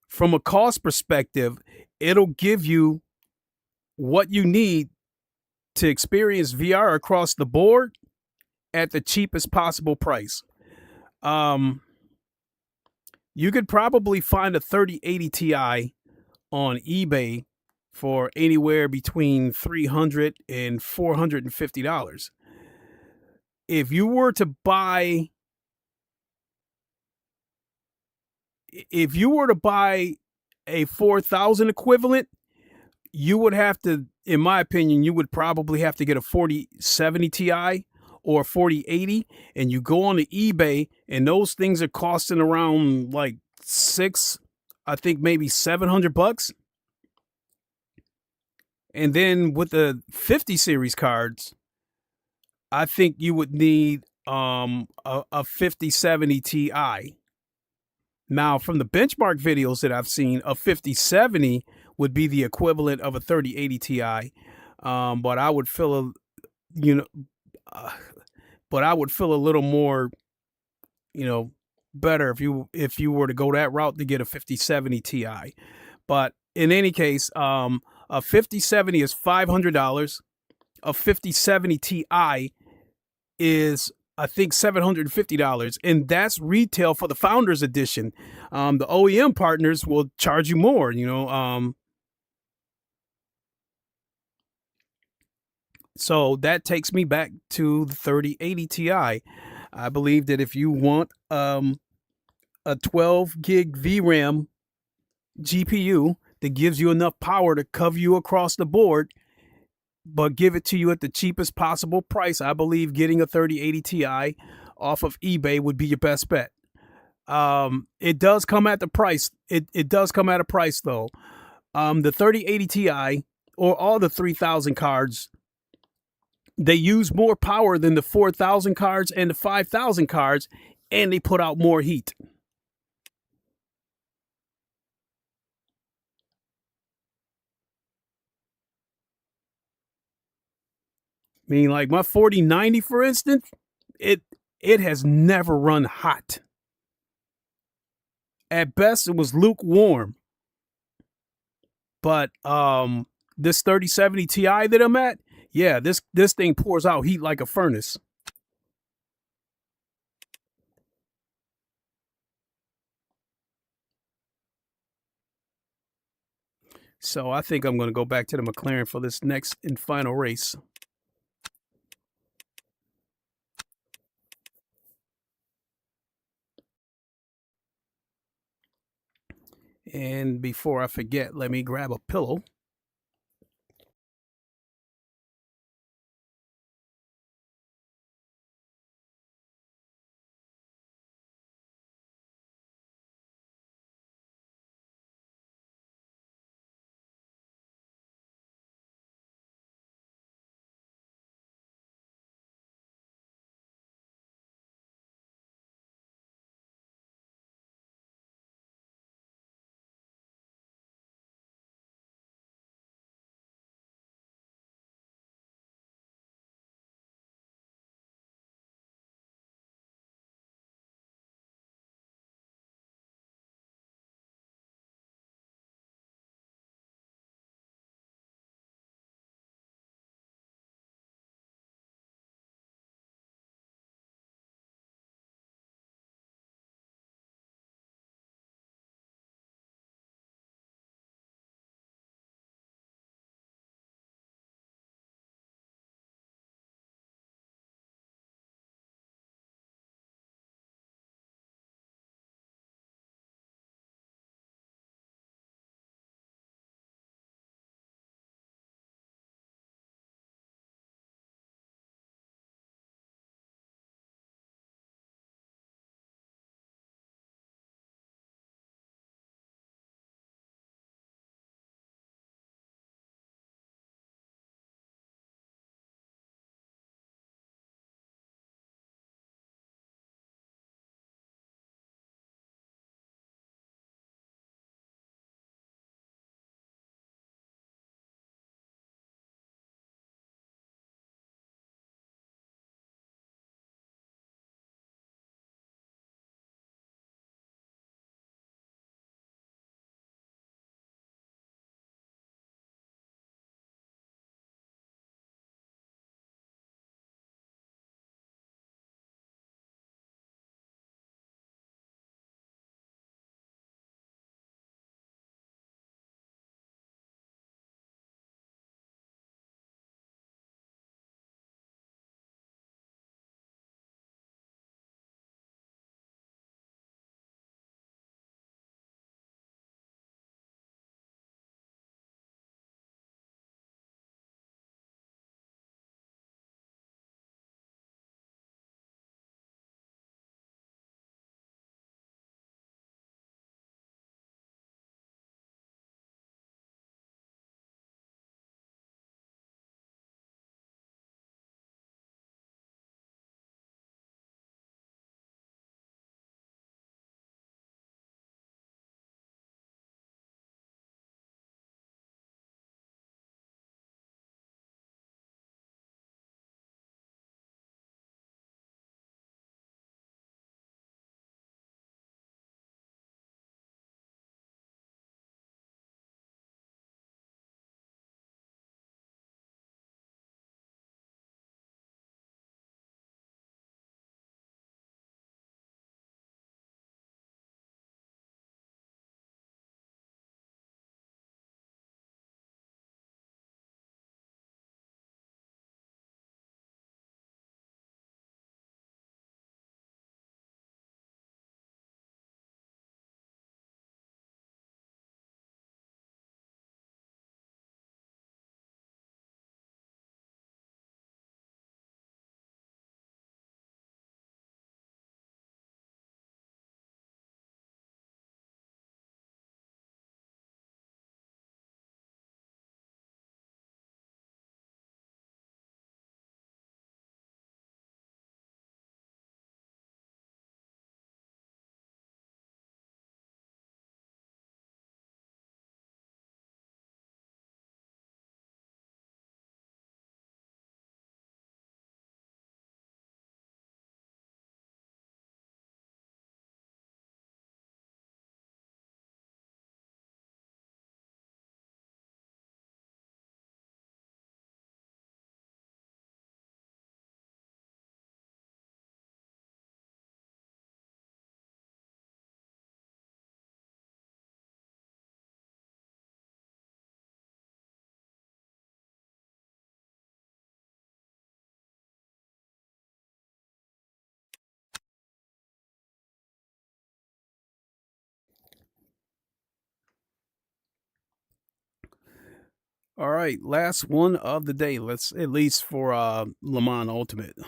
from a cost perspective, it'll give you what you need to experience VR across the board at the cheapest possible price. You could probably find a 3080 Ti on eBay for anywhere between $300 and $450. If you were to buy a 4,000 equivalent, you would have to, in my opinion, you would probably have to get a 4070 Ti or 4080, and you go on to eBay, and those things are costing around like I think maybe $700. And then with the 50 series cards, I think you would need a 5070 Ti. Now, from the benchmark videos that I've seen, a 5070 would be the equivalent of a 3080 Ti. But I would feel a, you know, but I would feel a little more, better if you were to go that route to get a 5070 Ti. But in any case, a 5070 is $500. A 5070 Ti is, I think, $750, and that's retail for the Founders Edition. The OEM partners will charge you more. So that takes me back to the 3080 Ti. I believe that if you want a 12 gig VRAM GPU that gives you enough power to cover you across the board, but give it to you at the cheapest possible price, I believe getting a 3080 Ti off of eBay would be your best bet. It does come at the price. It does come at a price though. The 3080 Ti or all the 3000 cards, they use more power than the 4000 cards and the 5000 cards, and they put out more heat. I mean, like my 4090, for instance, it has never run hot. At best, it was lukewarm. But this 3070 Ti that I'm at, yeah, this thing pours out heat like a furnace. So I think I'm going to go back to the McLaren for this next and final race. And before I forget, let me grab a pillow. All right, last one of the day. Let's at least for LeMans Ultimate.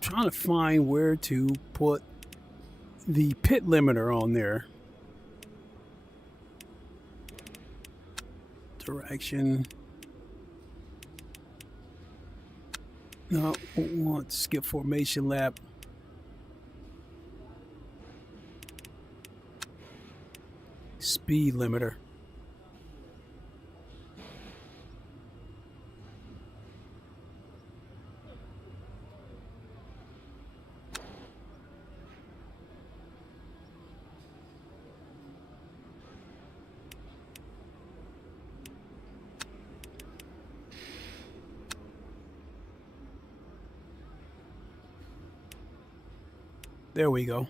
Trying to find where to put the pit limiter on there. Direction. No, want to skip formation lap. Speed limiter. There we go.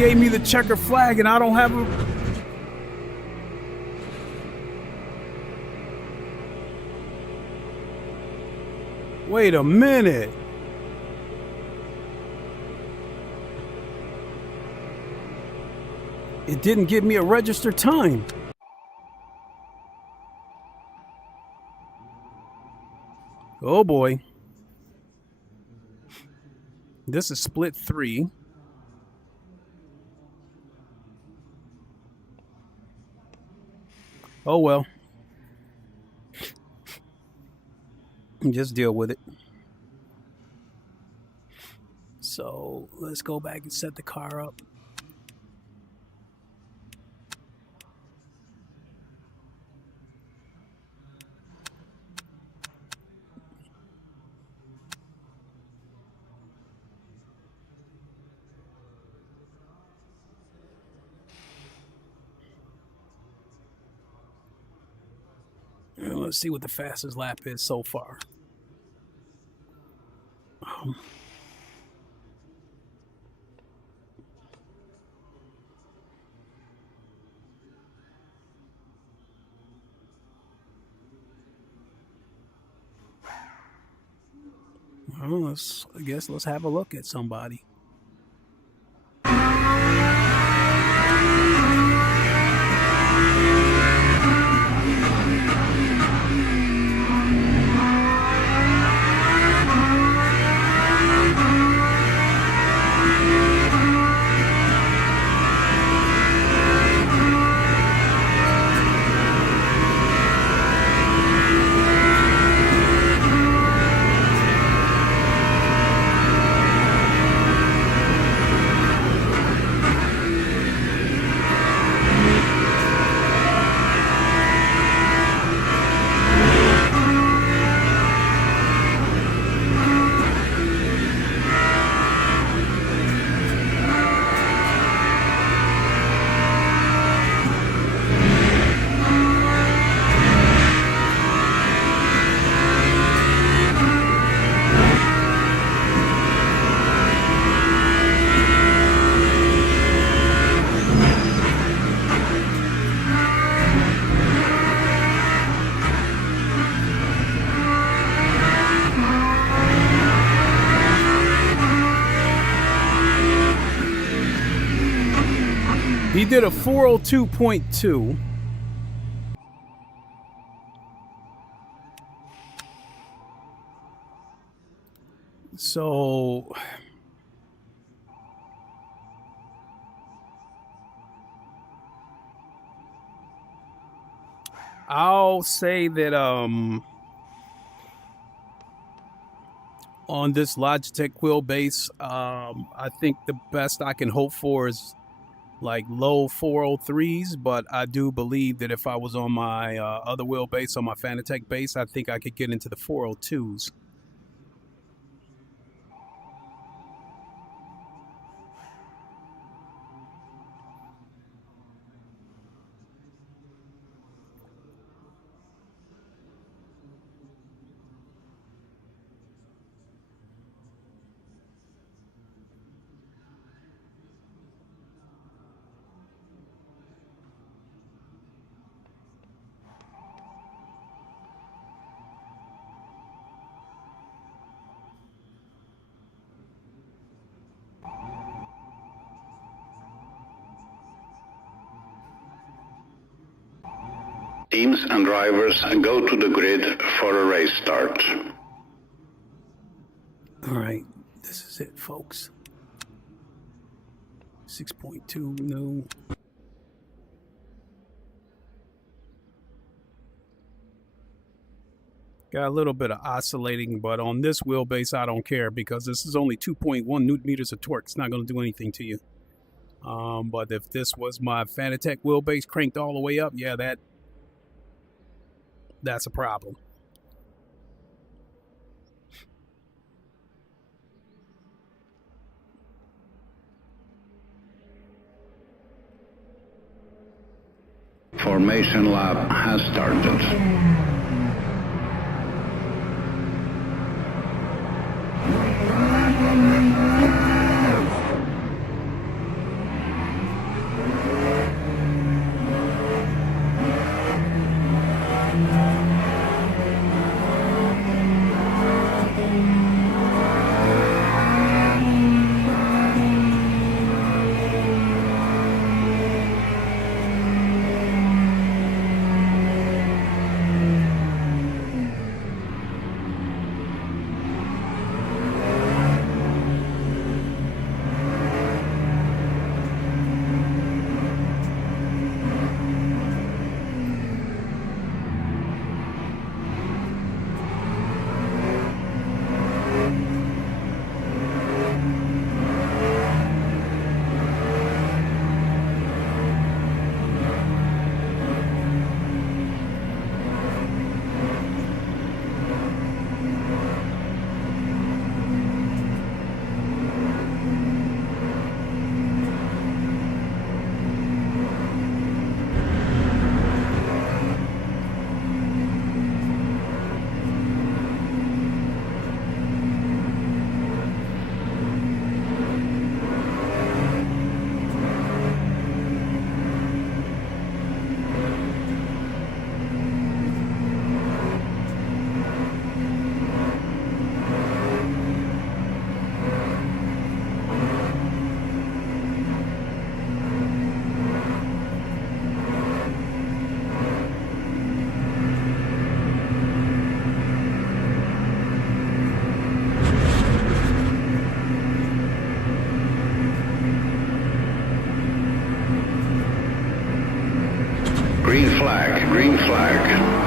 gave me the checker flag and I don't have a... Wait a minute. It didn't give me a register time. Oh boy. This is split 3. Oh well. Just deal with it. So let's go back and set the car up. Let's see what the fastest lap is so far. Well, I guess let's have a look at somebody. He did a 402.2. So I'll say that on this Logitech wheelbase, I think the best I can hope for is like low 403s, but I do believe that if I was on my other wheelbase, on my Fanatec base, I think I could get into the 402s. Teams and drivers go to the grid for a race start. All right, this is it, folks. 6.2, no. Got a little bit of oscillating, but on this wheelbase, I don't care because this is only 2.1 newton meters of torque. It's not going to do anything to you. But if this was my Fanatec wheelbase cranked all the way up, yeah, that's a problem. Formation lap has started. flag, green flag.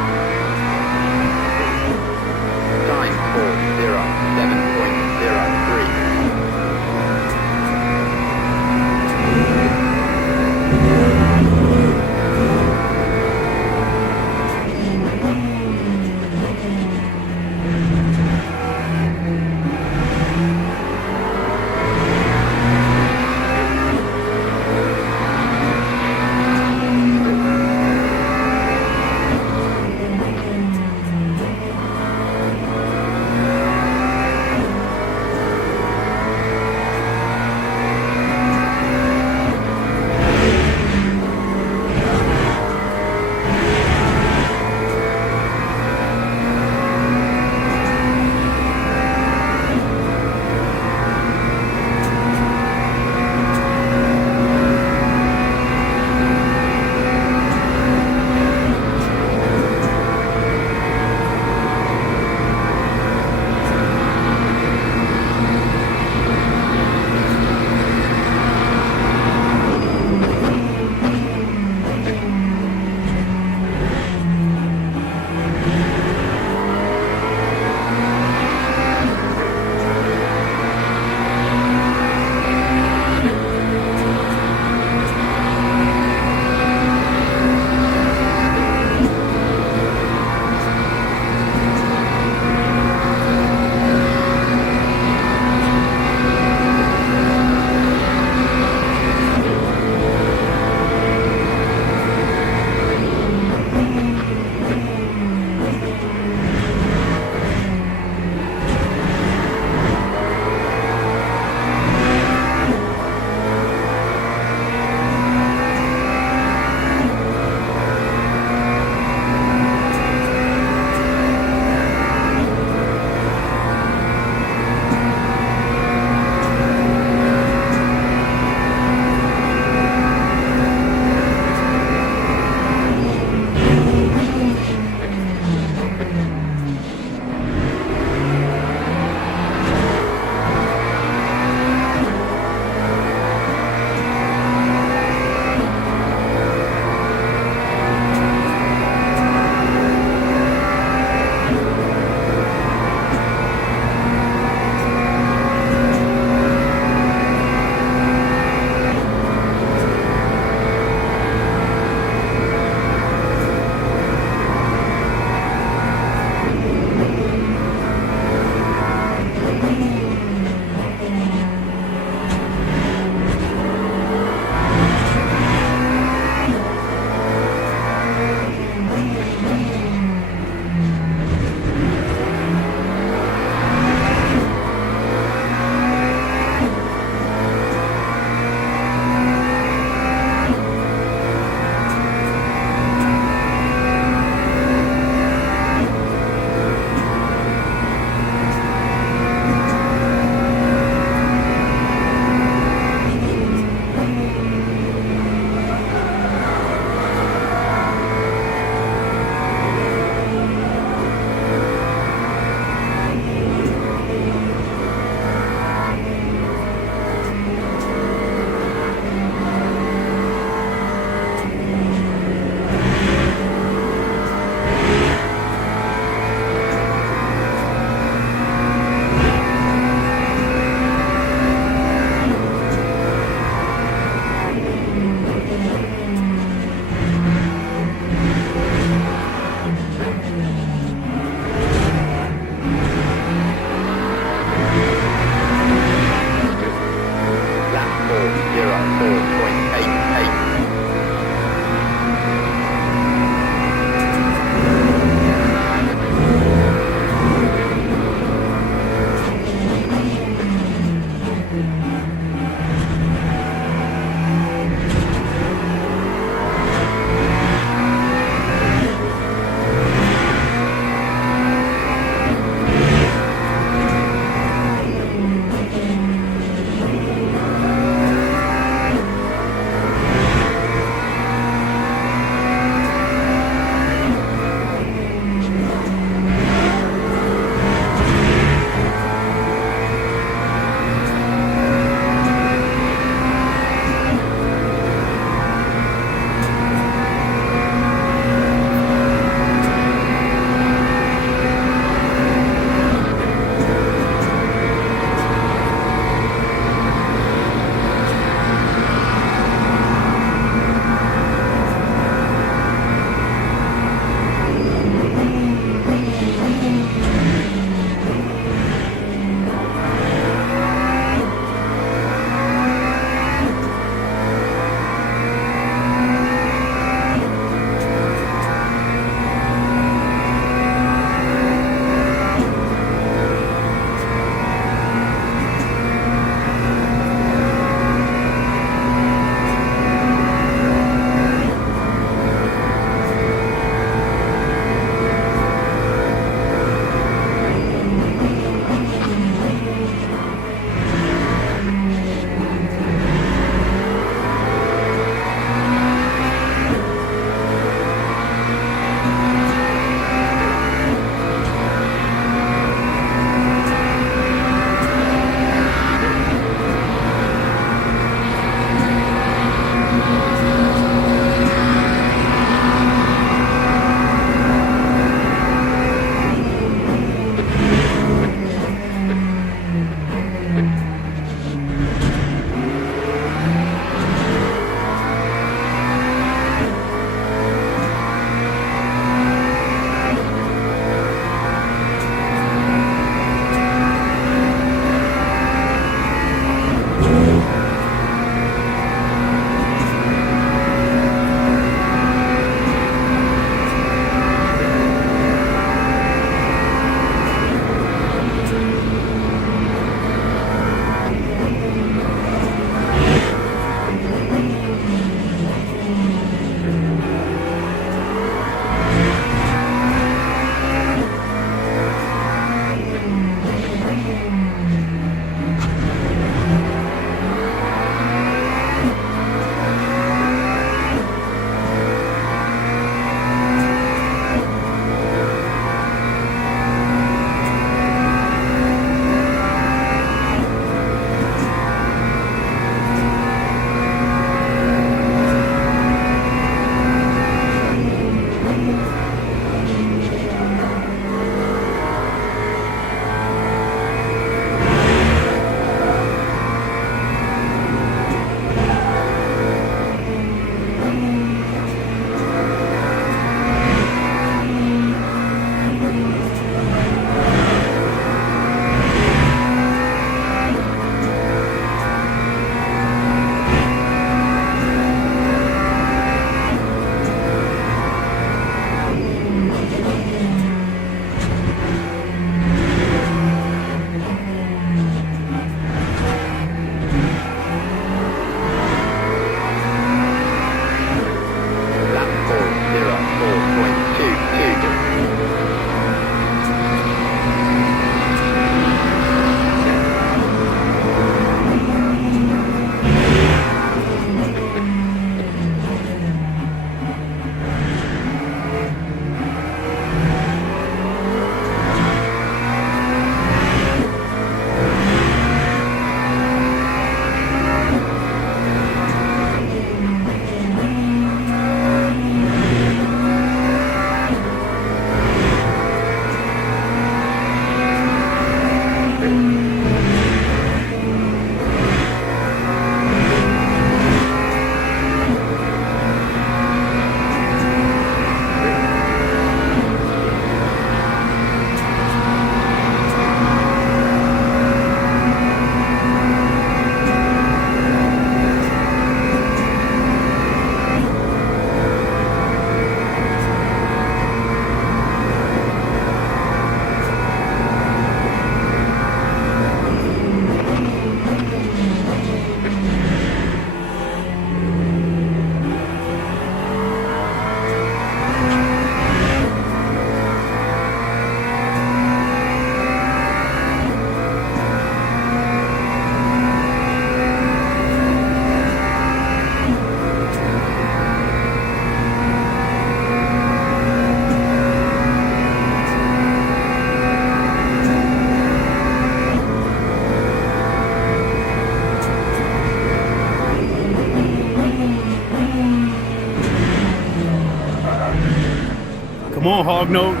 Come on, Hogno.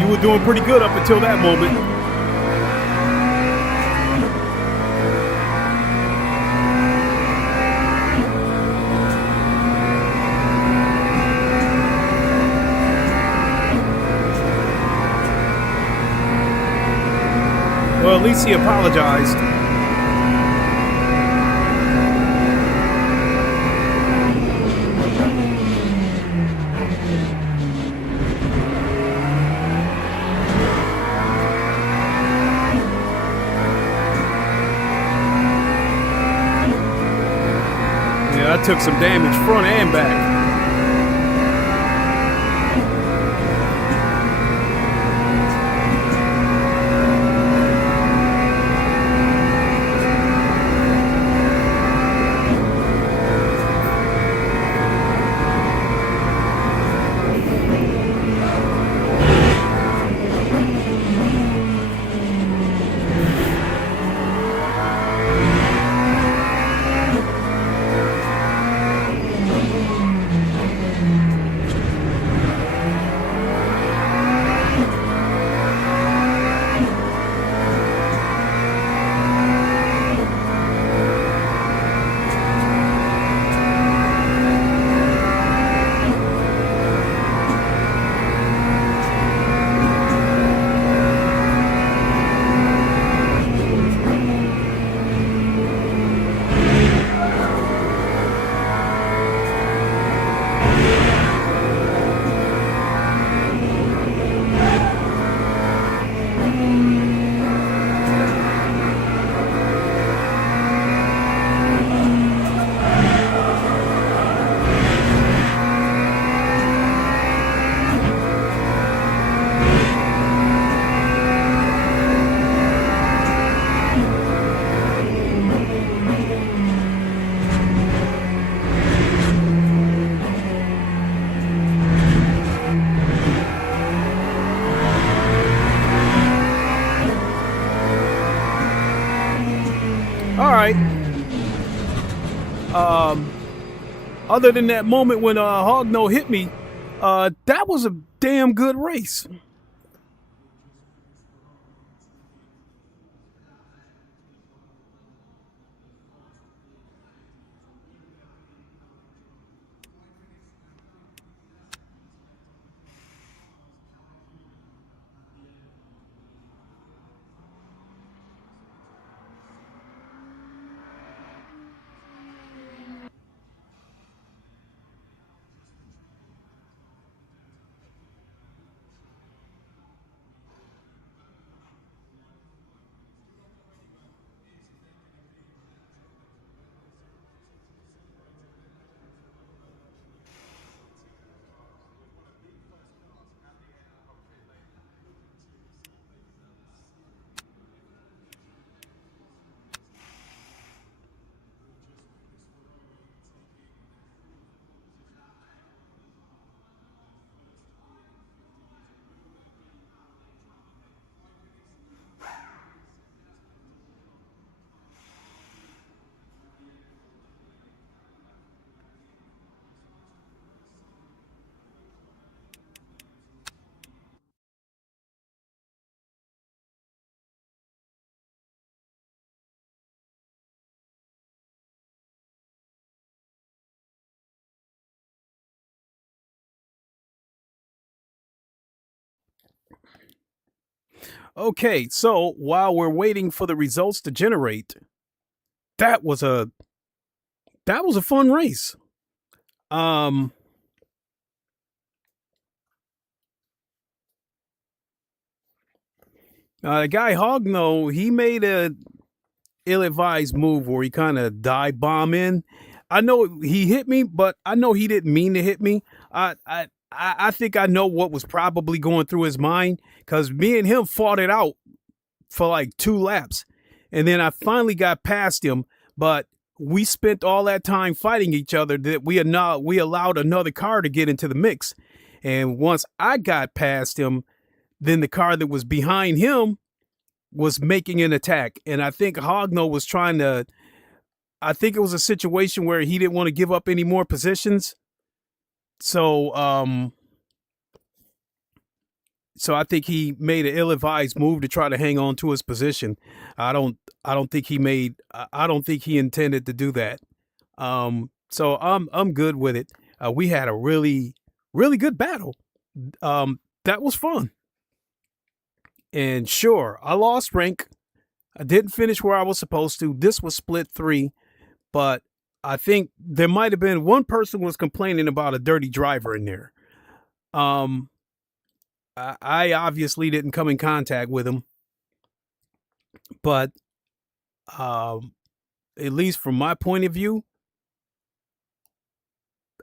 You were doing pretty good up until that moment. Well, at least he apologized. I took some damage front and back. All right. Other than that moment when Hogno hit me, that was a damn good race. Okay, so while we're waiting for the results to generate, that was a fun race. The guy Hogno, he made a ill-advised move where he kind of dive bomb in. I know he hit me, but I know he didn't mean to hit me. I think I know what was probably going through his mind, because me and him fought it out for like 2 laps. And then I finally got past him, but we spent all that time fighting each other that we allowed another car to get into the mix. And once I got past him, then the car that was behind him was making an attack. And I think Hogno was I think it was a situation where he didn't want to give up any more positions. So So I think he made an ill-advised move to try to hang on to his position. I don't think he intended to do that. So I'm good with it. We had a really good battle. That was fun. And sure, I lost rank. I didn't finish where I was supposed to. This was split 3, but I think there might have been one person was complaining about a dirty driver in there. I obviously didn't come in contact with him, but at least from my point of view,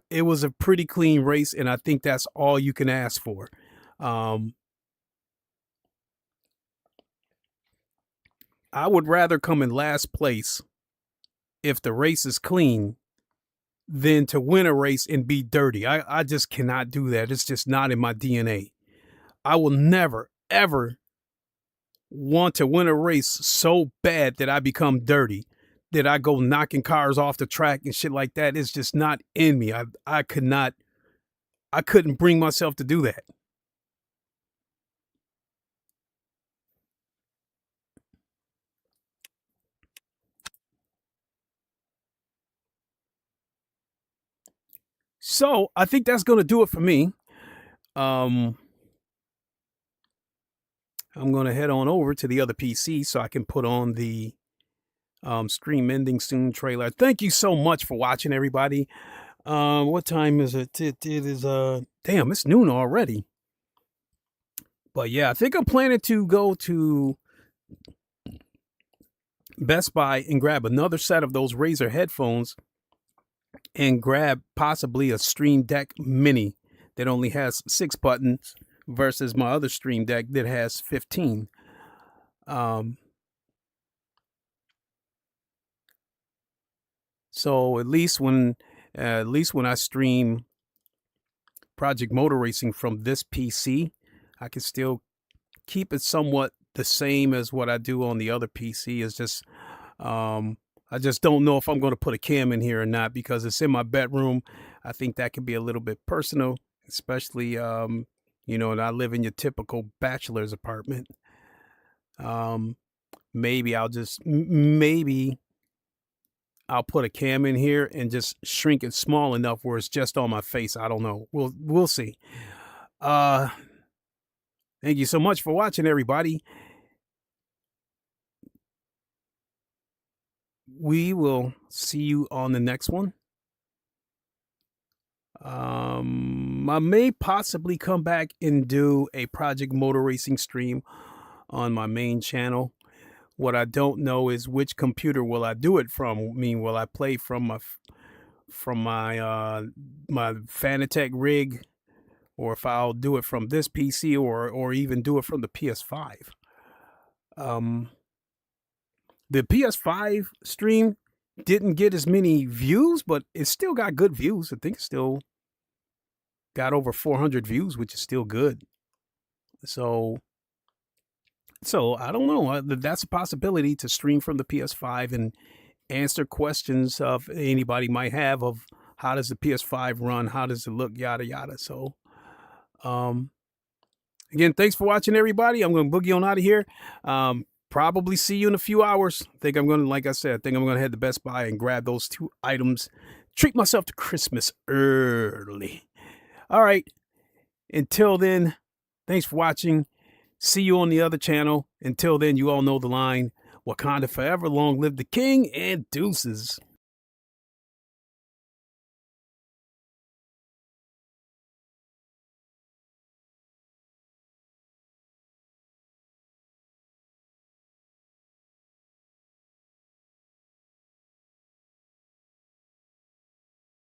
it was a pretty clean race, and I think that's all you can ask for. I would rather come in last place if the race is clean than to win a race and be dirty. I just cannot do that. It's just not in my DNA. I will never, ever want to win a race so bad that I become dirty, that I go knocking cars off the track and shit like that. It's just not in me. I couldn't bring myself to do that. So I think that's going to do it for me. I'm going to head on over to the other PC so I can put on the stream ending soon trailer. Thank you so much for watching, everybody. What time is it? It is damn, it's noon already. But yeah, I think I'm planning to go to Best Buy and grab another set of those Razer headphones and grab possibly a Stream Deck Mini that only has 6 buttons versus my other Stream Deck that has 15. So at least when I stream Project Motor Racing from this PC, I can still keep it somewhat the same as what I do on the other PC. It's just I just don't know if I'm going to put a cam in here or not because it's in my bedroom. I think that could be a little bit personal, especially, you know, and I live in your typical bachelor's apartment. Maybe I'll put a cam in here and just shrink it small enough where it's just on my face. I don't know. We'll see. Thank you so much for watching, everybody. We will see you on the next one. I may possibly come back and do a Project Motor Racing stream on my main channel. What I don't know is which computer will I do it from. I mean, will I play from my Fanatec rig, or if I'll do it from this PC, or even do it from the PS5. The PS5 stream didn't get as many views, but it still got good views. I think it still got over 400 views, which is still good. So I don't know. That's a possibility to stream from the PS5 and answer questions of anybody might have of how does the PS5 run, how does it look, yada yada. So again, thanks for watching, everybody. I'm going to boogie on out of here. Probably see you in a few hours. I think I'm going to, like I said, I think I'm going to head to Best Buy and grab those 2 items. Treat myself to Christmas early. All right. Until then, thanks for watching. See you on the other channel. Until then, you all know the line. Wakanda forever, long live the king, and deuces.